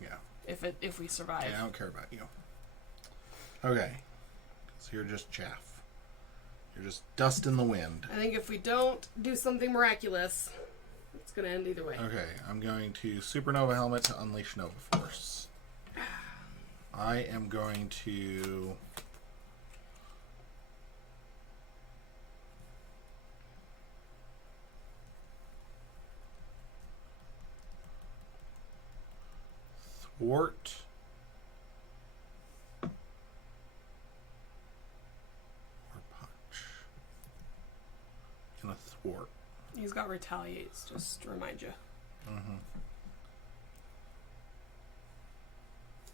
Yeah. If we survive. Yeah, I don't care about you. Okay. So you're just chaff. You're just dust in the wind. I think if we don't do something miraculous, It's going to end either way. Okay, I'm going to Supernova Helmet to unleash Nova Force. I am going to... Thwart. Or punch. Gonna thwart. He's got retaliates, just to remind you. Mm-hmm.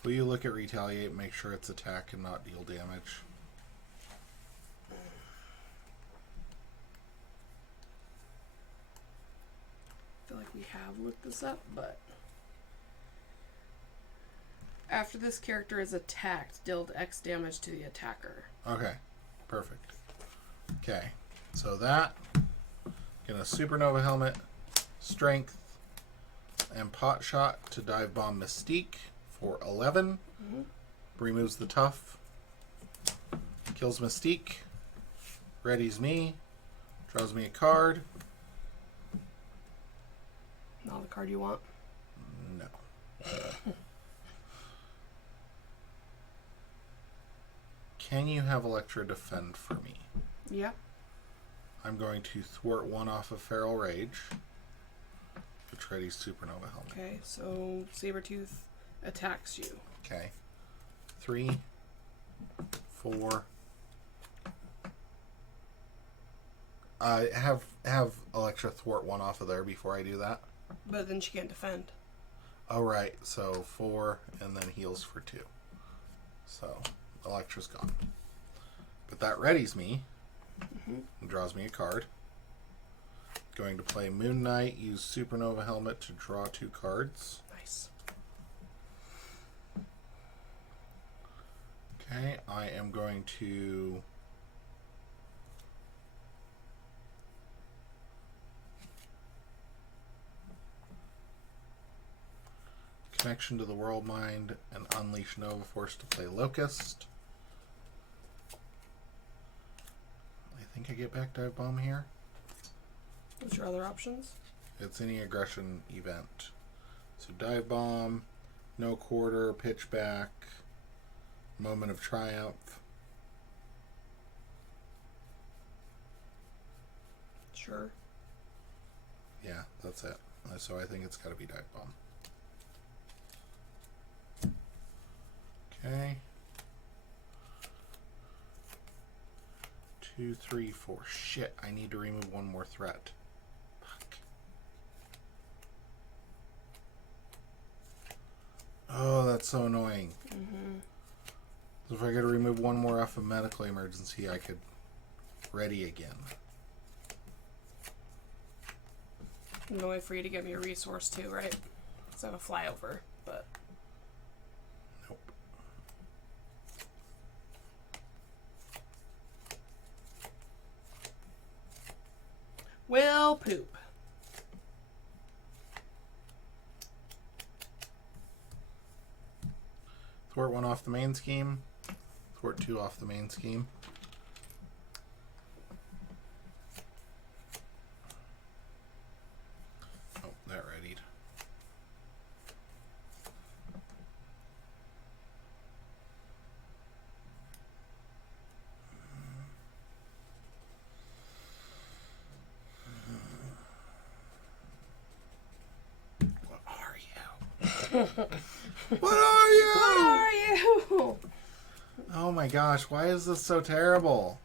Will you look at retaliate and make sure it's attack and not deal damage? I feel like we have looked this up, but... After this character is attacked, deal X damage to the attacker. Okay, perfect. Okay, so that... Gonna Supernova Helmet, Strength, and Pot Shot to Dive Bomb Mystique for 11. Mm-hmm. Removes the tough. Kills Mystique. Readies me. Draws me a card. Not the card you want? No. Can you have Electra defend for me? Yeah. I'm going to thwart one off of Feral Rage. Which readies Supernova Helmet. Okay, so Sabretooth attacks you. Okay. 3, 4. Have Electra thwart one off of there before I do that. But then she can't defend. Oh, right. So 4 and then heals for 2. So Electra's gone. But that readies me. Mm-hmm. And draws me a card. Going to play Moon Knight, use Supernova Helmet to draw 2 cards. Nice. Okay, I am going to... Connection to the World Mind and unleash Nova Force to play Locust. I think I get back Dive Bomb here. What's your other options? It's any aggression event. So Dive Bomb, No Quarter, Pitch Back, Moment of Triumph. Sure. Yeah, that's it. So I think it's got to be Dive Bomb. Okay. 2, 3, 4. Shit, I need to remove one more threat. Fuck. Oh, that's so annoying. Mm-hmm. So if I could remove one more off of medical emergency, I could ready again. No way for you to get me a resource too, right? So I have a flyover, but... Nope. Well, poop. Thwart 1 off the main scheme. Thwart 2 off the main scheme. Oh, that readied. What are you? What are you? What are you? Oh my gosh, why is this so terrible?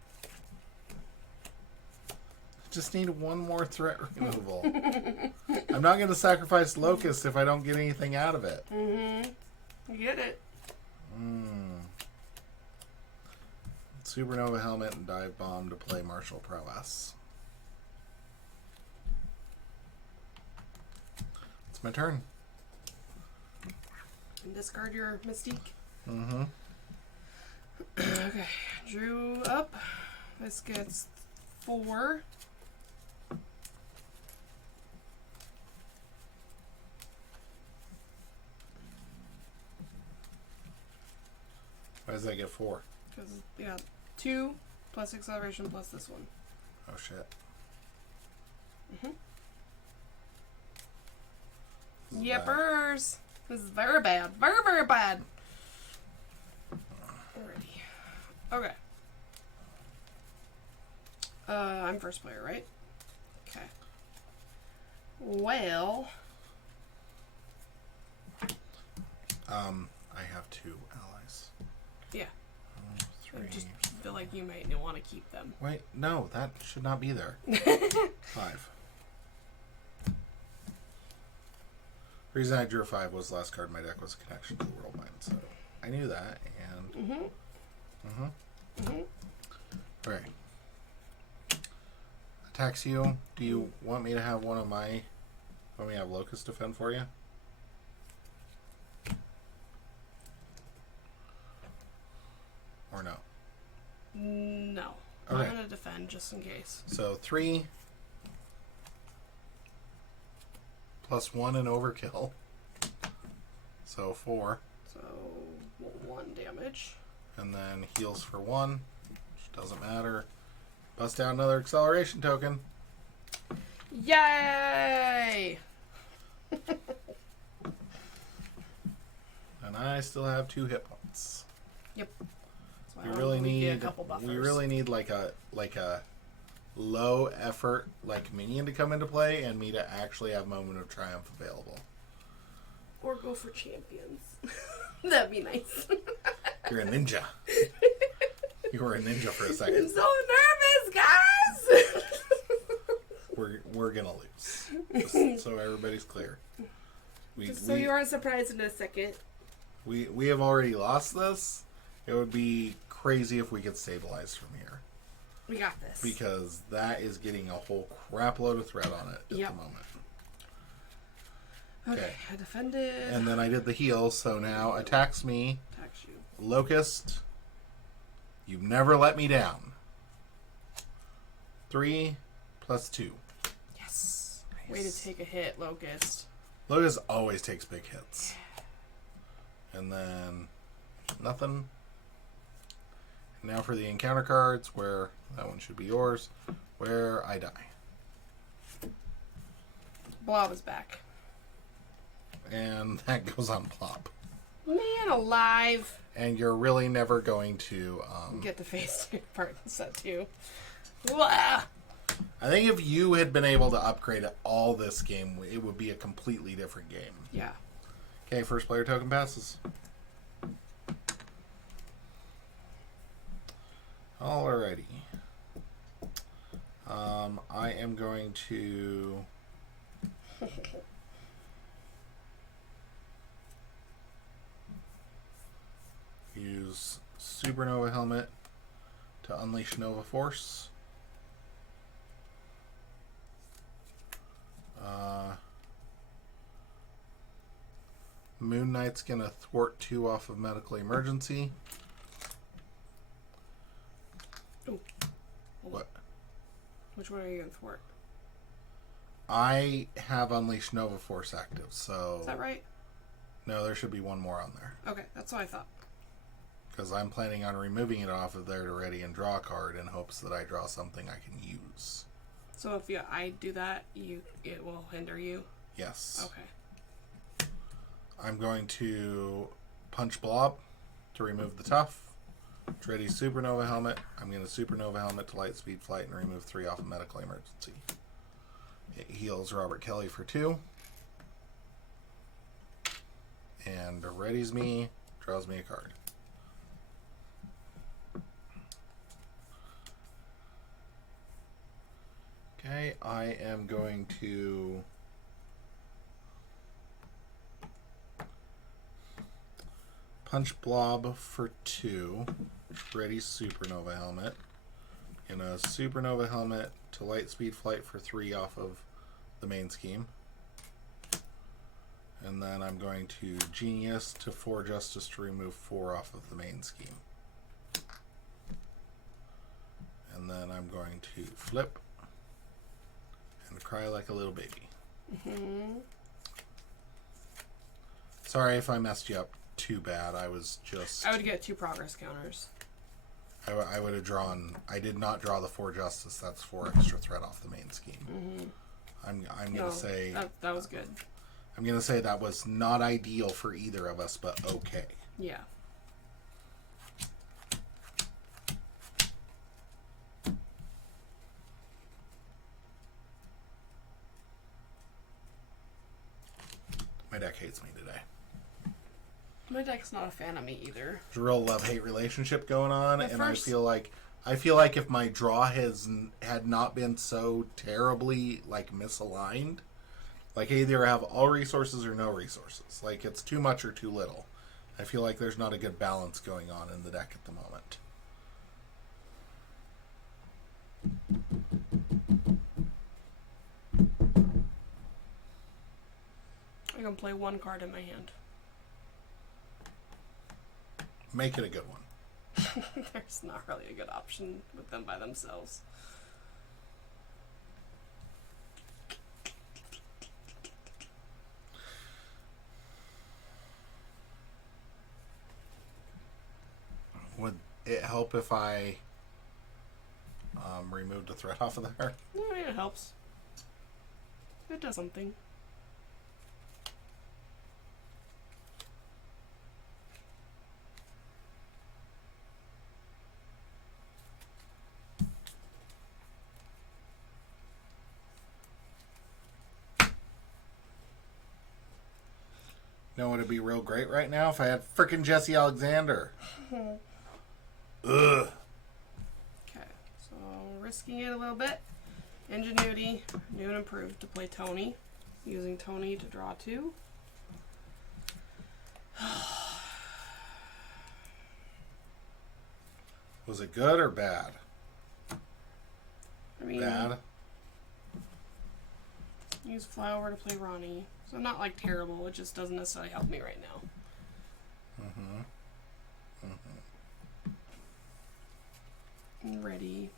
Just need one more threat removal. I'm not going to sacrifice Locust if I don't get anything out of it. Mm-hmm. You get it. Supernova Helmet and Dive Bomb to play Martial Prowess. It's my turn. And discard your Mystique. Mm-hmm. Okay. Drew up. This gets 4. Why does that get 4? Because, yeah, 2 plus acceleration plus this one. Oh, shit. Mm-hmm. Yippers. This is very bad. Very, very bad. Alrighty. Okay. I'm first player, right? Okay. Well... I have 2 allies. Yeah. 3. I just feel like you might want to keep them. Wait, no, that should not be there. 5. The reason I drew 5 was the last card in my deck was a connection to the world mine, so I knew that, and... Alright. Attacks you. Do you want me to have one of my... Want me to have Locust defend for you? Or no? No. Okay. I'm going to defend just in case. So 3 plus 1 in overkill. So 4. So 1 damage. And then heals for 1, which doesn't matter. Bust out another acceleration token. Yay! And I still have 2 hit points. Yep. We really need like a low effort like minion to come into play and me to actually have Moment of Triumph available. Or go for champions. That'd be nice. You're a ninja. You were a ninja for a second. I'm so nervous, guys! We're gonna lose. Just so everybody's clear. So you aren't surprised in a second. We have already lost this. It would be crazy if we get stabilized from here. We got this. Because that is getting a whole crap load of threat on it at the moment. Okay, I defended. And then I did the heal, so now attacks me. Attacks you. Locust, you've never let me down. 3 plus 2. Yes. Nice. Way to take a hit, Locust. Locust always takes big hits. And then nothing. Now for the encounter cards, where that one should be yours, where I die. Blob is back. And that goes on plop. Man alive. And you're really never going to get the face part set too. Blah. I think if you had been able to upgrade all this game, it would be a completely different game. Yeah. Okay, first player token passes. Alrighty. I am going to use Supernova Helmet to unleash Nova Force. Moon Knight's gonna thwart 2 off of Medical Emergency. Ooh. What? Which one are you going to thwart? I have Unleash Nova Force active, so... Is that right? No, there should be one more on there. Okay, that's what I thought. Because I'm planning on removing it off of there to ready and draw a card in hopes that I draw something I can use. So if I do that, it will hinder you? Yes. Okay. I'm going to punch Blob to remove the tough. Ready Supernova Helmet. I'm going to Supernova Helmet to light speed flight and remove 3 off of Medical Emergency. It heals Robert Kelly for 2. And readies me, draws me a card. Okay, I am going to punch Blob for 2. Ready Supernova Helmet. And a Supernova Helmet to light speed flight for 3 off of the main scheme. And then I'm going to Genius to 4 Justice to remove 4 off of the main scheme. And then I'm going to flip and cry like a little baby. Mm-hmm. Sorry if I messed you up too bad. I was just... I would get 2 progress counters. I would have drawn... I did not draw the 4 Justice. That's 4 extra threat off the main scheme. Mm-hmm. I'm going to say... That was good. I'm going to say that was not ideal for either of us, but okay. Yeah. My deck hates me today. My deck's not a fan of me either. There's a real love-hate relationship going on, At and first, I feel like if my draw had not been so terribly like misaligned, like either have all resources or no resources, like it's too much or too little. I feel like there's not a good balance going on in the deck at the moment. I can play one card in my hand. Make it a good one. There's not really a good option with them by themselves. Would it help if I removed a threat off of there? I mean, it helps. It does something. You know what would be real great right now if I had frickin' Jesse Alexander. Ugh. Okay, so risking it a little bit. Ingenuity, new and improved to play Tony. Using Tony to draw 2. Was it good or bad? I mean, Bad. Use Flower to play Ronnie. So not like terrible, it just doesn't necessarily help me right now. Ready.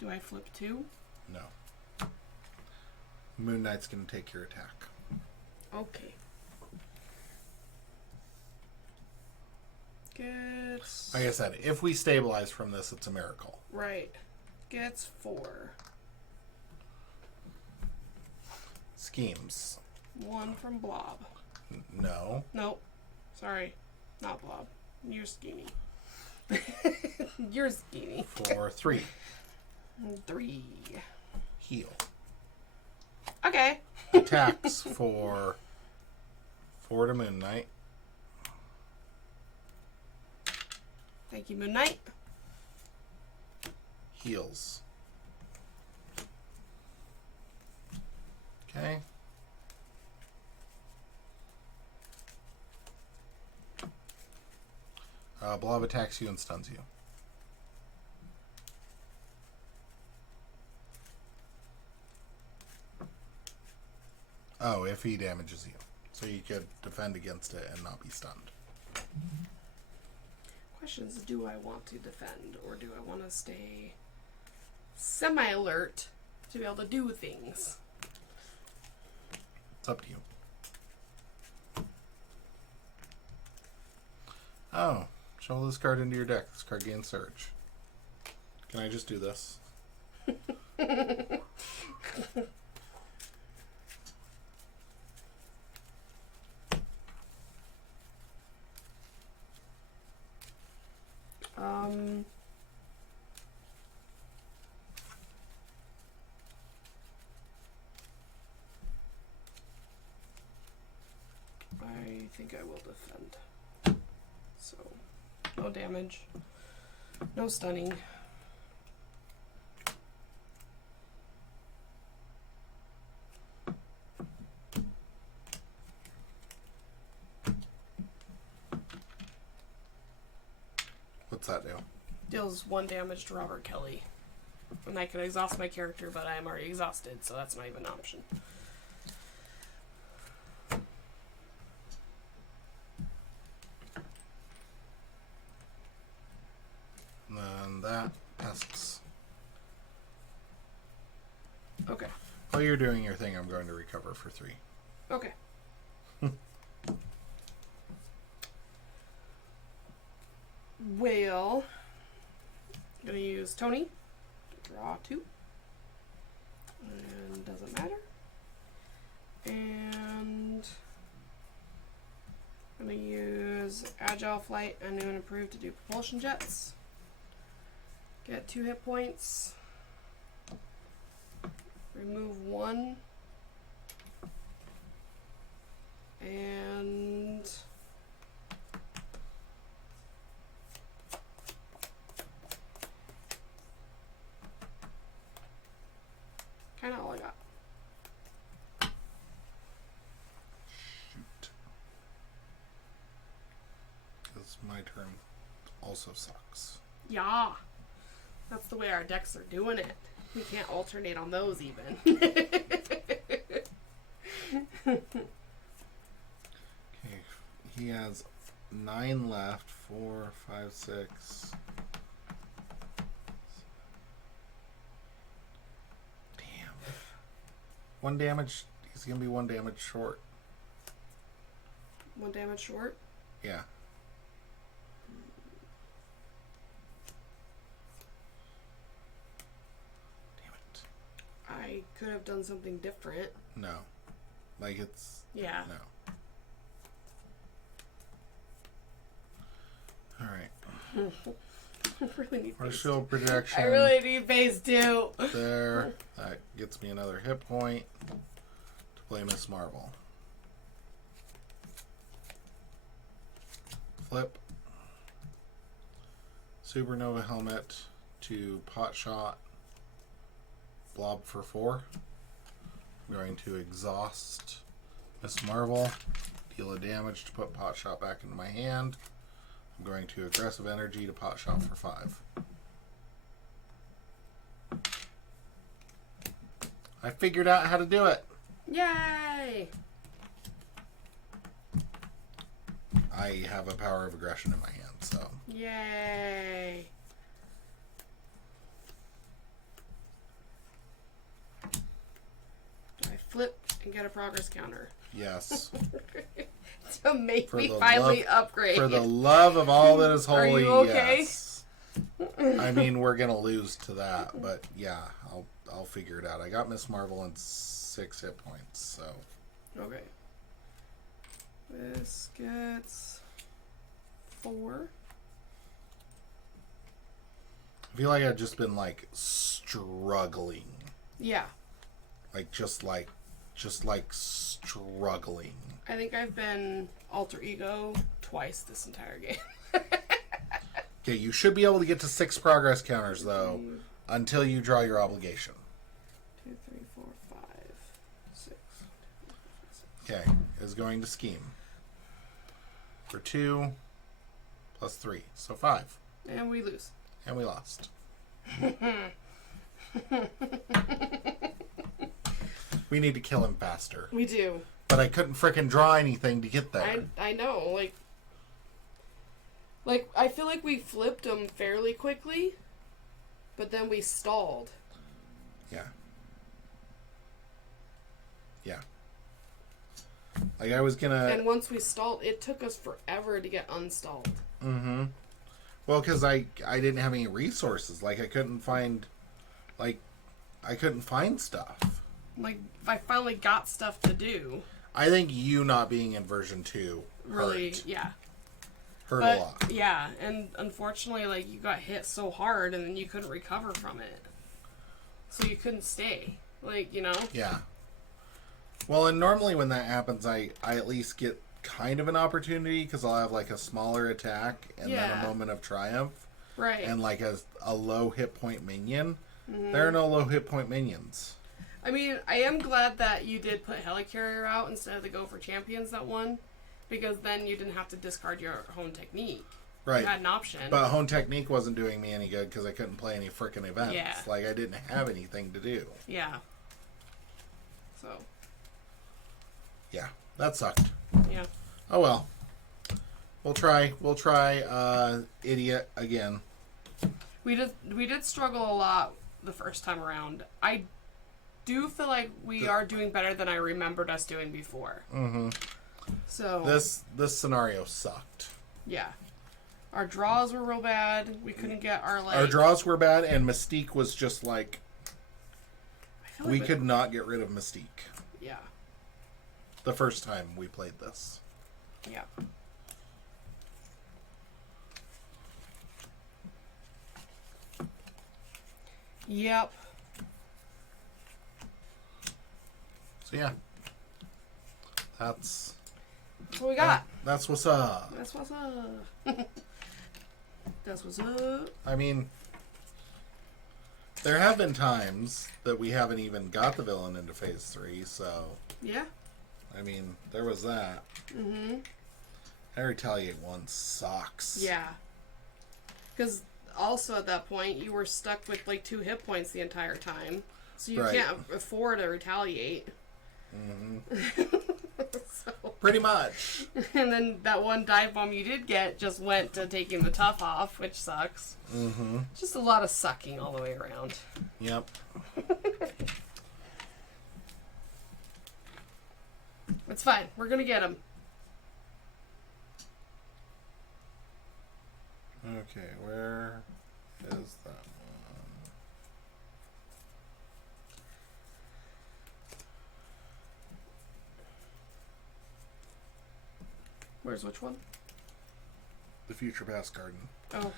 Do I flip 2? No. Moon Knight's gonna take your attack. Okay. Good. Like I said, if we stabilize from this, it's a miracle. Right. Gets 4. Schemes. 1 from Blob. No. Nope. Sorry. Not Blob. You're scheming. You're scheming. For 3. 3. Heal. Okay. Attacks for 4 to Moon Knight. Thank you, Moon Knight. Heals. Okay. Blob attacks you and stuns you. Oh, if he damages you. So you could defend against it and not be stunned. Question is, do I want to defend or do I want to stay semi-alert to be able to do things? It's up to you. Oh, shuffle this card into your deck. This card gains Surge. Can I just do this? I think I will defend. So, no damage. No stunning. What's that do? Deals 1 damage to Robert Kelly. And I could exhaust my character, but I am already exhausted, so that's not even an option. And then that passes. Okay. While you're doing your thing, I'm going to recover for 3. Okay. Well, I'm gonna use Tony. Draw 2. And doesn't matter. And I'm going to use Agile Flight and New and Improved to do propulsion jets. Get 2 hit points. Remove 1. And kind of all I got. Shoot. Because my turn also sucks. Yeah. That's the way our decks are doing it. We can't alternate on those even. Okay, he has 9 left. 4, 5, 6. Damn. 1 damage. He's gonna be 1 damage short. 1 damage short? Yeah. Damn it. I could have done something different. No. Like it's... Yeah. No. Alright. I really need phase Partial 2. projection. I really need phase 2. There. That gets me another hit point to play Miss Marvel. Flip. Supernova helmet to pot shot. Blob for 4. I'm going to exhaust Miss Marvel. Deal a damage to put pot shot back into my hand. I'm going to aggressive energy to pot shot for 5. I figured out how to do it. Yay! I have a power of aggression in my hand, so. Yay! Do I flip and get a progress counter? Yes. To make For me the finally love- upgrade. For the love of all that is holy, Are you okay? yes. I mean, we're gonna lose to that, but yeah, I'll figure it out. I got Miss Marvel and 6 hit points, so. Okay. This gets 4. I feel like I've just been like struggling, Yeah. just like struggling. I think I've been alter ego twice this entire game. Okay, you should be able to get to 6 progress counters though, until you draw your obligation. 2, 3, 4, 5, 6. Okay, is going to scheme. For 2 plus 3, so 5. And we lose. And we lost. We need to kill him faster. We do. But I couldn't frickin' draw anything to get there. I know, like I feel like we flipped them fairly quickly, but then we stalled. Yeah. Yeah. Like I was gonna... And once we stalled, it took us forever to get unstalled. Mm-hmm. Well, because I didn't have any resources. Like I couldn't find stuff. Like, I finally got stuff to do. I think you not being in version 2 Really, hurt. yeah. Hurt But, a lot. yeah, and unfortunately, like, you got hit so hard and then you couldn't recover from it. So you couldn't stay. Like, you know? Yeah. Well, and normally when that happens, I at least get kind of an opportunity because I'll have like a smaller attack and then a moment of triumph. Right. And like a low hit point minion. Mm-hmm. There are no low hit point minions. I mean, I am glad that you did put Helicarrier out instead of the Go for Champions that won, because then you didn't have to discard your home technique. Right. You had an option. But home technique wasn't doing me any good because I couldn't play any frickin' events. Yeah. Like I didn't have anything to do. Yeah. So. Yeah, that sucked. Yeah. Oh well. We'll try idiot again. We did struggle a lot the first time around. I do feel like we are doing better than I remembered us doing before. Mm-hmm. So this scenario sucked. Yeah. Our draws were real bad. We couldn't get our like. Our draws were bad, and Mystique was just like I feel we like could not get rid of Mystique. Yeah. the first time we played this. Yeah. Yep. So yeah, that's what we got. That's what's up. That's what's up. That's what's up. I mean, there have been times that we haven't even got the villain into phase 3, so yeah. I mean, there was that. Mm-hmm. I Retaliate 1 sucks. Yeah. Because also at that point, you were stuck with like 2 hit points the entire time. So you can't afford to retaliate. Mm-hmm. So, pretty much. And then that one dive bomb you did get just went to taking the tough off, which sucks. Mm-hmm. Just a lot of sucking all the way around. Yep. It's fine. We're going to get him. Okay, where is that one? Where's which one? The Future Past Garden. Oh.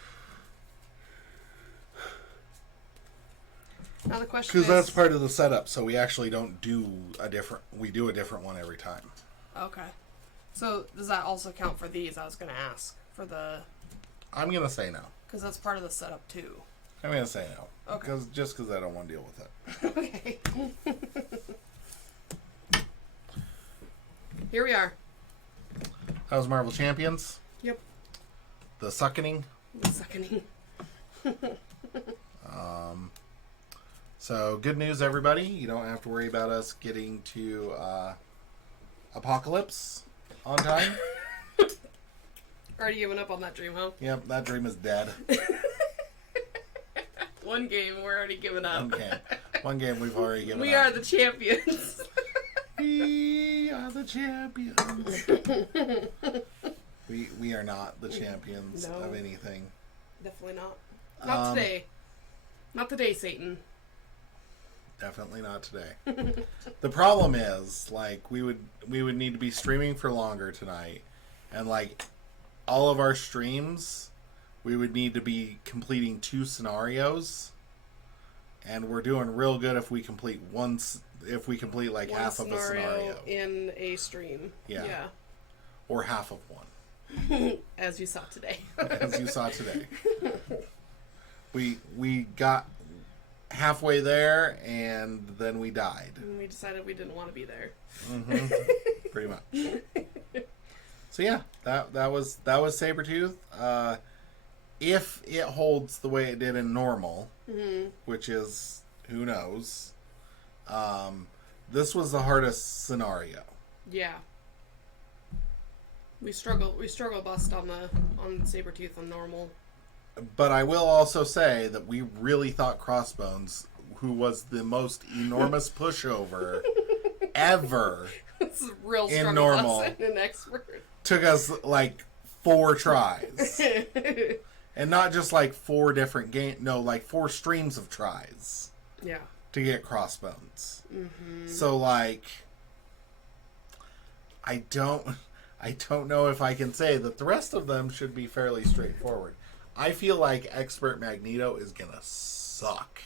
Now the question is... Because that's part of of the setup, so we actually don't do a different... We do a different one every time. Okay. So does that also count for these? I was going to ask. For the... I'm going to say no. Because that's part of the setup, too. I'm going to say no. Okay. Just because I don't want to deal with it. Okay. Here we are. How's Marvel Champions? Yep. The Suckening. The Suckening. So, good news, everybody. You don't have to worry about us getting to Apocalypse on time. Already giving up on that dream, huh? Yep, that dream is dead. One game, we're already giving up. One game we've already given up. We are the champions. We are the champions. We are not the champions of anything. Definitely not. Not today. Not today, Satan. Definitely not today. The problem is, like, we would need to be streaming for longer tonight, and like all of our streams, we would need to be completing 2 scenarios, and we're doing real good if we complete if we complete like one half of a scenario in a stream. Yeah. Or half of one. As you saw today. As you saw today. We got halfway there, and then we died. And we decided we didn't want to be there. Mm-hmm. Pretty much. So yeah, that was Sabretooth. If it holds the way it did in normal, which is who knows. This was the hardest scenario. Yeah. We struggle bust on Sabretooth on normal. But I will also say that we really thought Crossbones, who was the most enormous pushover ever This is a real struggle in normal, bust and an expert. took us like 4 tries. And not just like 4 different like 4 streams of tries. Yeah. To get Crossbones. Mm-hmm. So like I don't know if I can say that the rest of them should be fairly straightforward. I feel like Expert Magneto is gonna suck.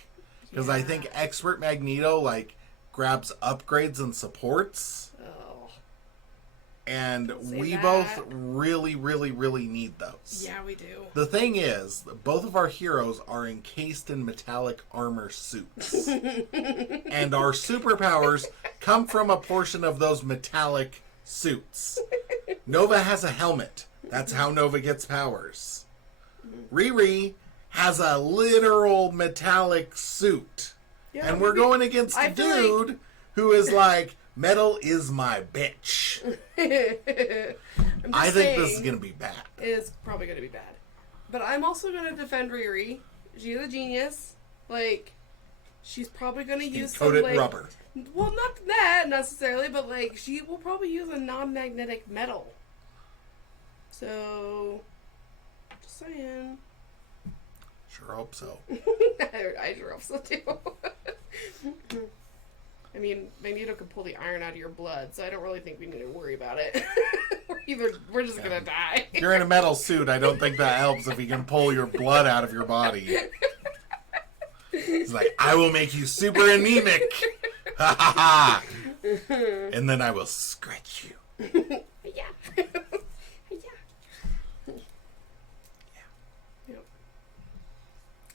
Because I think Expert Magneto like grabs upgrades and supports. Oh. And we both really, really, really need those. Yeah, we do. The thing is, both of our heroes are encased in metallic armor suits. And our superpowers come from a portion of those metallic suits. Nova has a helmet. That's how Nova gets powers. Riri has a literal metallic suit. Yeah, and we're going against a dude who is like, metal is my bitch. I think this is going to be bad. It is probably going to be bad. But I'm also going to defend Riri. She's a genius. Like, she's probably going to use coated like, rubber. Well, not that necessarily, but like, she will probably use a non-magnetic metal. So, just saying. Sure hope so. I sure hope so too. I mean, Magneto can pull the iron out of your blood, so I don't really think we need to worry about it. We're just gonna die. If you're in a metal suit, I don't think that helps if he can pull your blood out of your body. He's like, I will make you super anemic. Ha ha ha. And then I will scratch you. Yeah. Yep.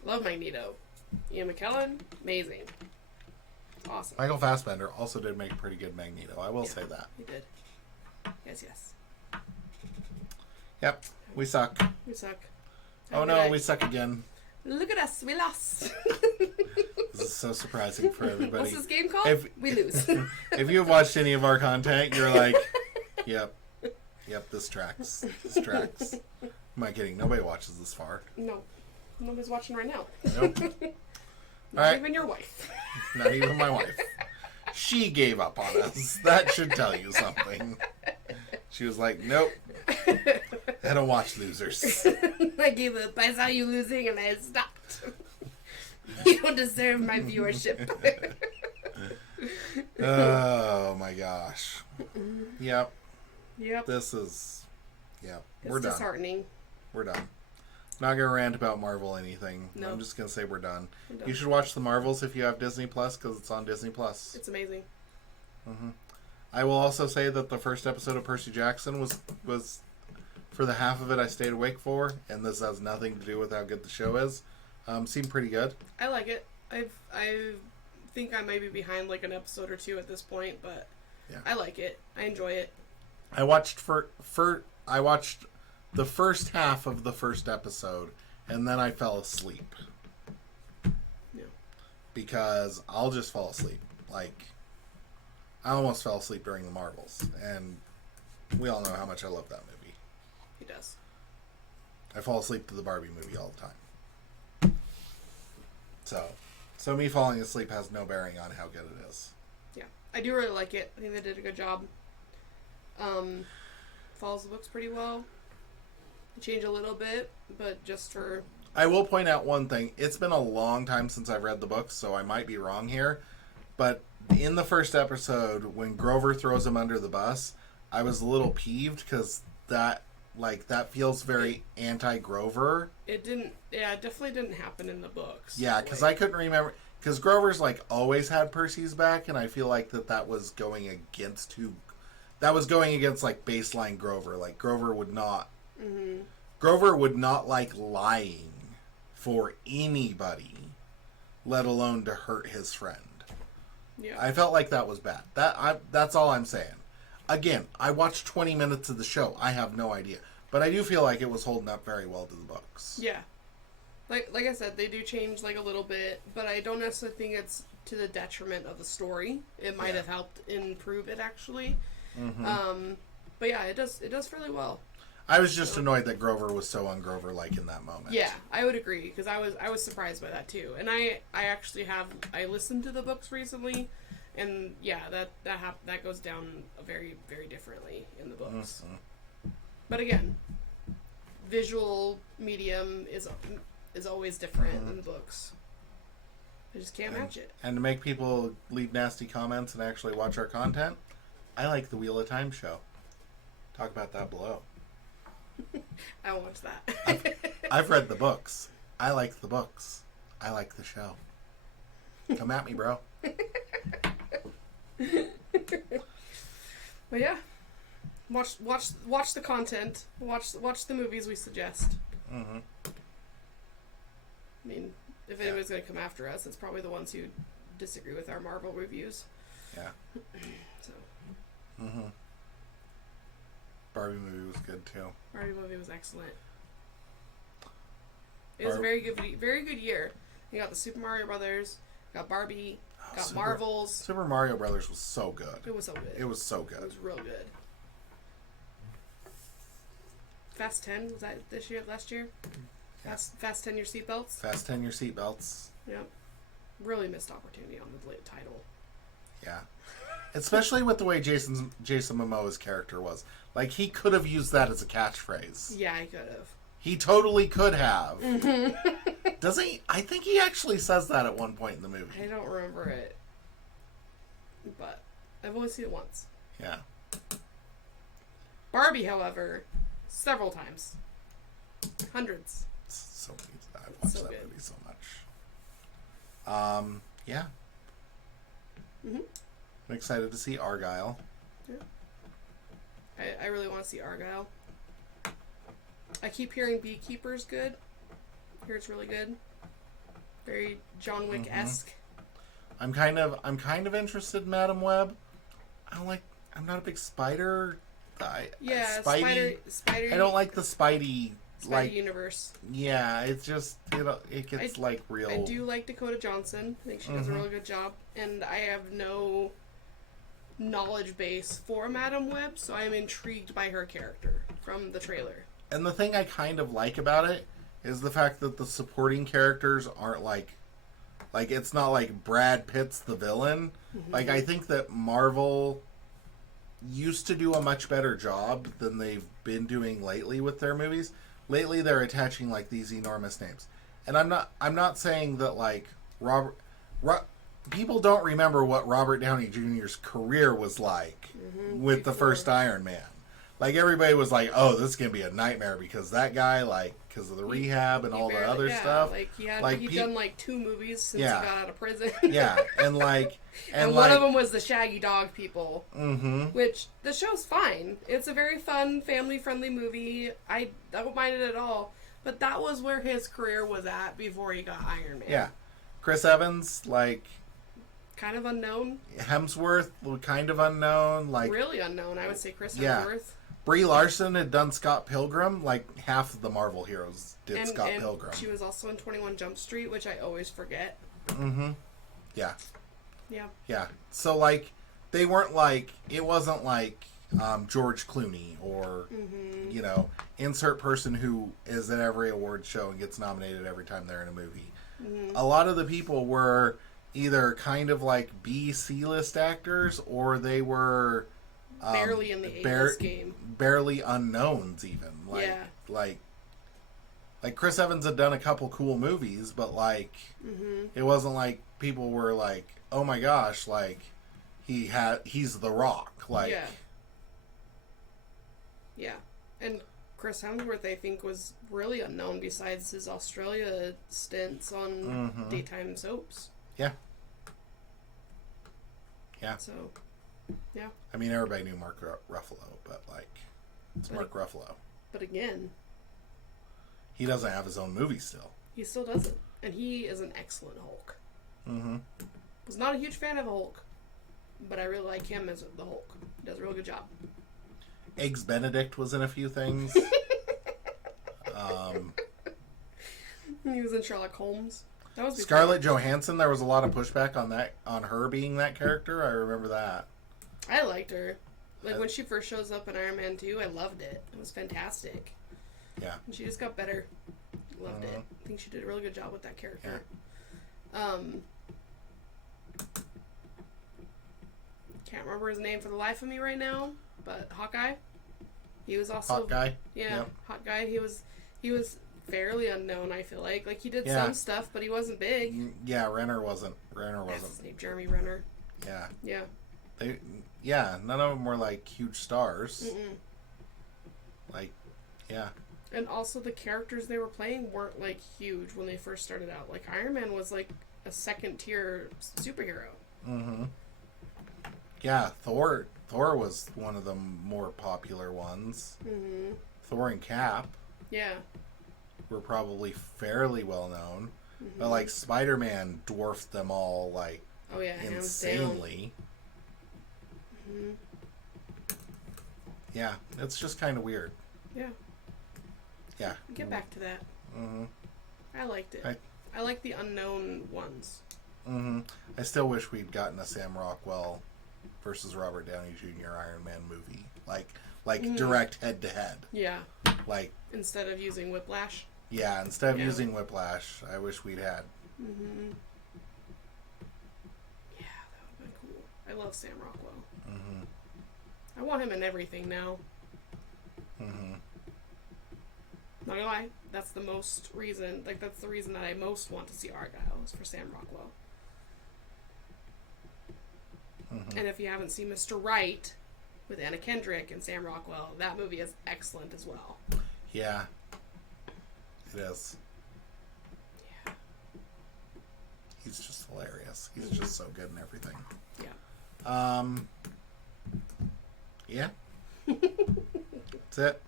Love Magneto. Ian McKellen, amazing. It's awesome. Michael Fassbender also did make a pretty good Magneto. I will say that. He did. Yes. Yep. We suck. We suck. Oh no, we suck again. Look at us, we lost. This is so surprising for everybody. What's this game called? We lose. If you've watched any of our content, you're like, yep, this tracks. Am I kidding? Nobody watches this far. No. Nobody's watching right now. Nope. Not even your wife. Not even my wife. She gave up on us. That should tell you something. She was like, nope. I don't watch losers. I gave up. I saw you losing and I stopped. You don't deserve my viewership. Oh my gosh. Yep. It's We're done. disheartening. We're done. Not gonna rant about Marvel anything. No. I'm just gonna say we're done. You should watch the Marvels if you have Disney Plus because it's on Disney Plus. It's amazing. Mm-hmm. I will also say that the first episode of Percy Jackson was for the half of it I stayed awake for, and this has nothing to do with how good the show is. Seemed pretty good. I like it. I think I might be behind like an episode or two at this point, but yeah. I like it. I enjoy it. I watched I watched the first half of the first episode, and then I fell asleep. Yeah. Because I'll just fall asleep. Like, I almost fell asleep during the Marvels, and we all know how much I love that movie. He does. I fall asleep to the Barbie movie all the time. So me falling asleep has no bearing on how good it is. Yeah. I do really like it. I think they did a good job. Follows the books pretty well. Change a little bit, but just for... I will point out one thing. It's been a long time since I've read the books, so I might be wrong here. But in the first episode, when Grover throws him under the bus, I was a little peeved because that feels very anti-Grover. It definitely didn't happen in the books. Yeah, because I couldn't remember... Because Grover's, always had Percy's back, and I feel like that was going against who... That was going against, baseline Grover. Grover would not... Mm-hmm. Grover would not like lying for anybody, let alone to hurt his friend. Yeah. I felt like that was bad. That's all I'm saying. Again, I watched 20 minutes of the show. I have no idea. But I do feel like it was holding up very well to the books. Yeah. Like I said, they do change a little bit, but I don't necessarily think it's to the detriment of the story. It might have helped improve it, actually. Mm-hmm. But yeah, it does fairly well. I was just annoyed that Grover was so un-Grover-like in that moment. Yeah, I would agree, because I was surprised by that too. And I actually I listened to the books recently, and yeah, that goes down very, very differently in the books. Mm-hmm. But again, visual medium is always different than the books. I just can't match it. And to make people leave nasty comments and actually watch our content, I like the Wheel of Time show. Talk about that below. I watch that. I've read the books. I like the books. I like the show. Come at me, bro. But yeah, watch the content. Watch the movies we suggest. Mm-hmm. I mean, if anybody's gonna come after us, it's probably the ones who disagree with our Marvel reviews. Yeah. So. Mm-hmm. Barbie movie was good too. Barbie movie was excellent. It was a very good year. You got the Super Mario Brothers, got Barbie, got Marvels. Super Mario Brothers was so good. It was so good. It was so good. It was real good. Fast 10, was that last year? Yeah. Fast 10 your seatbelts? Fast 10 your seatbelts. Yep. Really missed opportunity on the title. Yeah. Especially with the way Jason Momoa's character was. He could have used that as a catchphrase. Yeah, he could have. He totally could have. Mm-hmm. Doesn't he? I think he actually says that at one point in the movie. I don't remember it. But I've only seen it once. Yeah. Barbie, however, several times. Hundreds. So many. I've watched that movie so much. Yeah. Mm-hmm. I'm excited to see Argyle. Yeah. I really want to see Argyle. I keep hearing Beekeeper's good. I hear it's really good. Very John Wick-esque. I'm kind of interested in Madam Web. I'm not a big Spider. Spidey. I don't like the Spidey universe. Yeah, it's just it gets real. I do like Dakota Johnson. I think she does a really good job, and I have no knowledge base for Madam Web, so I am intrigued by her character from the trailer. And the thing I kind of like about it is the fact that the supporting characters aren't like it's not like Brad Pitt's the villain. Mm-hmm. Like, I think that Marvel used to do a much better job than they've been doing lately with their movies. Lately, they're attaching these enormous names, and I'm not saying that people don't remember what Robert Downey Jr.'s career was like with the first Iron Man. Everybody was like, "Oh, this is gonna be a nightmare because that guy, because of the rehab and all the other stuff." He'd done 2 movies since he got out of prison. Yeah, and one of them was the Shaggy Dog People, mm-hmm. which the show's fine. It's a very fun, family-friendly movie. I don't mind it at all. But that was where his career was at before he got Iron Man. Yeah, Chris Evans, kind of unknown. Hemsworth, kind of unknown. Really unknown, I would say. Chris Hemsworth. Brie Larson had done Scott Pilgrim. Half of the Marvel heroes did Scott Pilgrim. She was also in 21 Jump Street, which I always forget. Mm-hmm. Yeah. Yeah. Yeah. So, they weren't it wasn't George Clooney or, insert person who is at every award show and gets nominated every time they're in a movie. Mm-hmm. A lot of the people were either kind of B, C-list actors, or they were... barely in the A-list game. Barely unknowns, even. Chris Evans had done a couple cool movies, but it wasn't people were oh my gosh, he's The Rock. Yeah. And Chris Hemsworth, I think, was really unknown besides his Australia stints on daytime soaps. Yeah. Yeah. So... yeah. I mean, everybody knew Mark Ruffalo, but it's Mark Ruffalo. But again, he doesn't have his own movie still. He still doesn't, and he is an excellent Hulk. Mm-hmm. Was not a huge fan of Hulk, but I really like him as the Hulk. He does a real good job. Eggs Benedict was in a few things. He was in Sherlock Holmes. That was Scarlett Johansson. There was a lot of pushback on her being that character. I remember that. I liked her. When she first shows up in Iron Man 2, I loved it. It was fantastic. Yeah. And she just got better. Loved it. I think she did a really good job with that character. Yeah. Can't remember his name for the life of me right now, but Hawkeye. He was also Hawkeye. Yeah, yep. Hawkeye. He was fairly unknown. I feel like he did some stuff, but he wasn't big. Yeah, Renner wasn't. That's his name, Jeremy Renner. Yeah. Yeah. None of them were huge stars. Mm-mm. Yeah. And also the characters they were playing weren't huge when they first started out. Iron Man was a second tier superhero. Mm-hmm. Yeah, Thor was one of the more popular ones. Mm-hmm. Thor and Cap. Yeah. Were probably fairly well known. Mm-hmm. But Spider-Man dwarfed them all oh yeah, insanely. Mm-hmm. Yeah, it's just kind of weird. Yeah. Yeah. Get back to that. Mm-hmm. I liked it. I like the unknown ones. Mm-hmm. I still wish we'd gotten a Sam Rockwell versus Robert Downey Jr. Iron Man movie. Direct head to head. Yeah. Instead of using Whiplash. Yeah, instead of using Whiplash, I wish we'd had. Mm-hmm. Yeah, that would have been cool. I love Sam Rockwell. Mm-hmm. I want him in everything now. Mm-hmm. Not gonna lie, that's the most reason, that's the reason that I most want to see Argyle, is for Sam Rockwell. Mm-hmm. And if you haven't seen Mr. Right with Anna Kendrick and Sam Rockwell, that movie is excellent as well. Yeah. It is. Yeah. He's just hilarious. He's just so good in everything. Yeah. Yeah. That's it.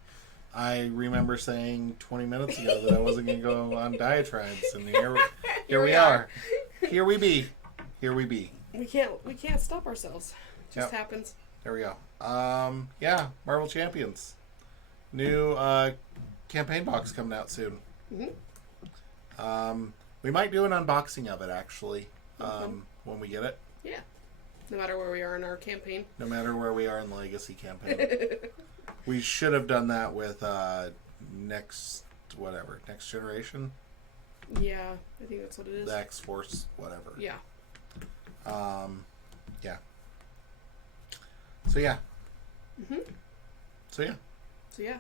I remember saying 20 minutes ago that I wasn't going to go on diatribes, and here we are. Here we be. We can't stop ourselves. It just happens. There we go. Yeah, Marvel Champions. New campaign box coming out soon. Mm-hmm. We might do an unboxing of it, actually, when we get it. Yeah. No matter where we are in our campaign. No matter where we are in the Legacy campaign. We should have done that with next generation. Yeah, I think that's what it is. The X-Force, whatever. Yeah. Yeah. So yeah. Mhm. So yeah. So yeah.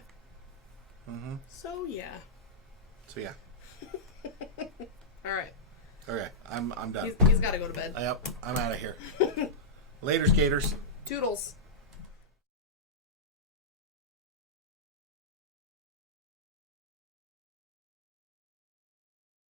Mhm. So yeah. So yeah. All right. Okay, I'm done. He's got to go to bed. Yep, I'm out of here. Later, skaters. Toodles.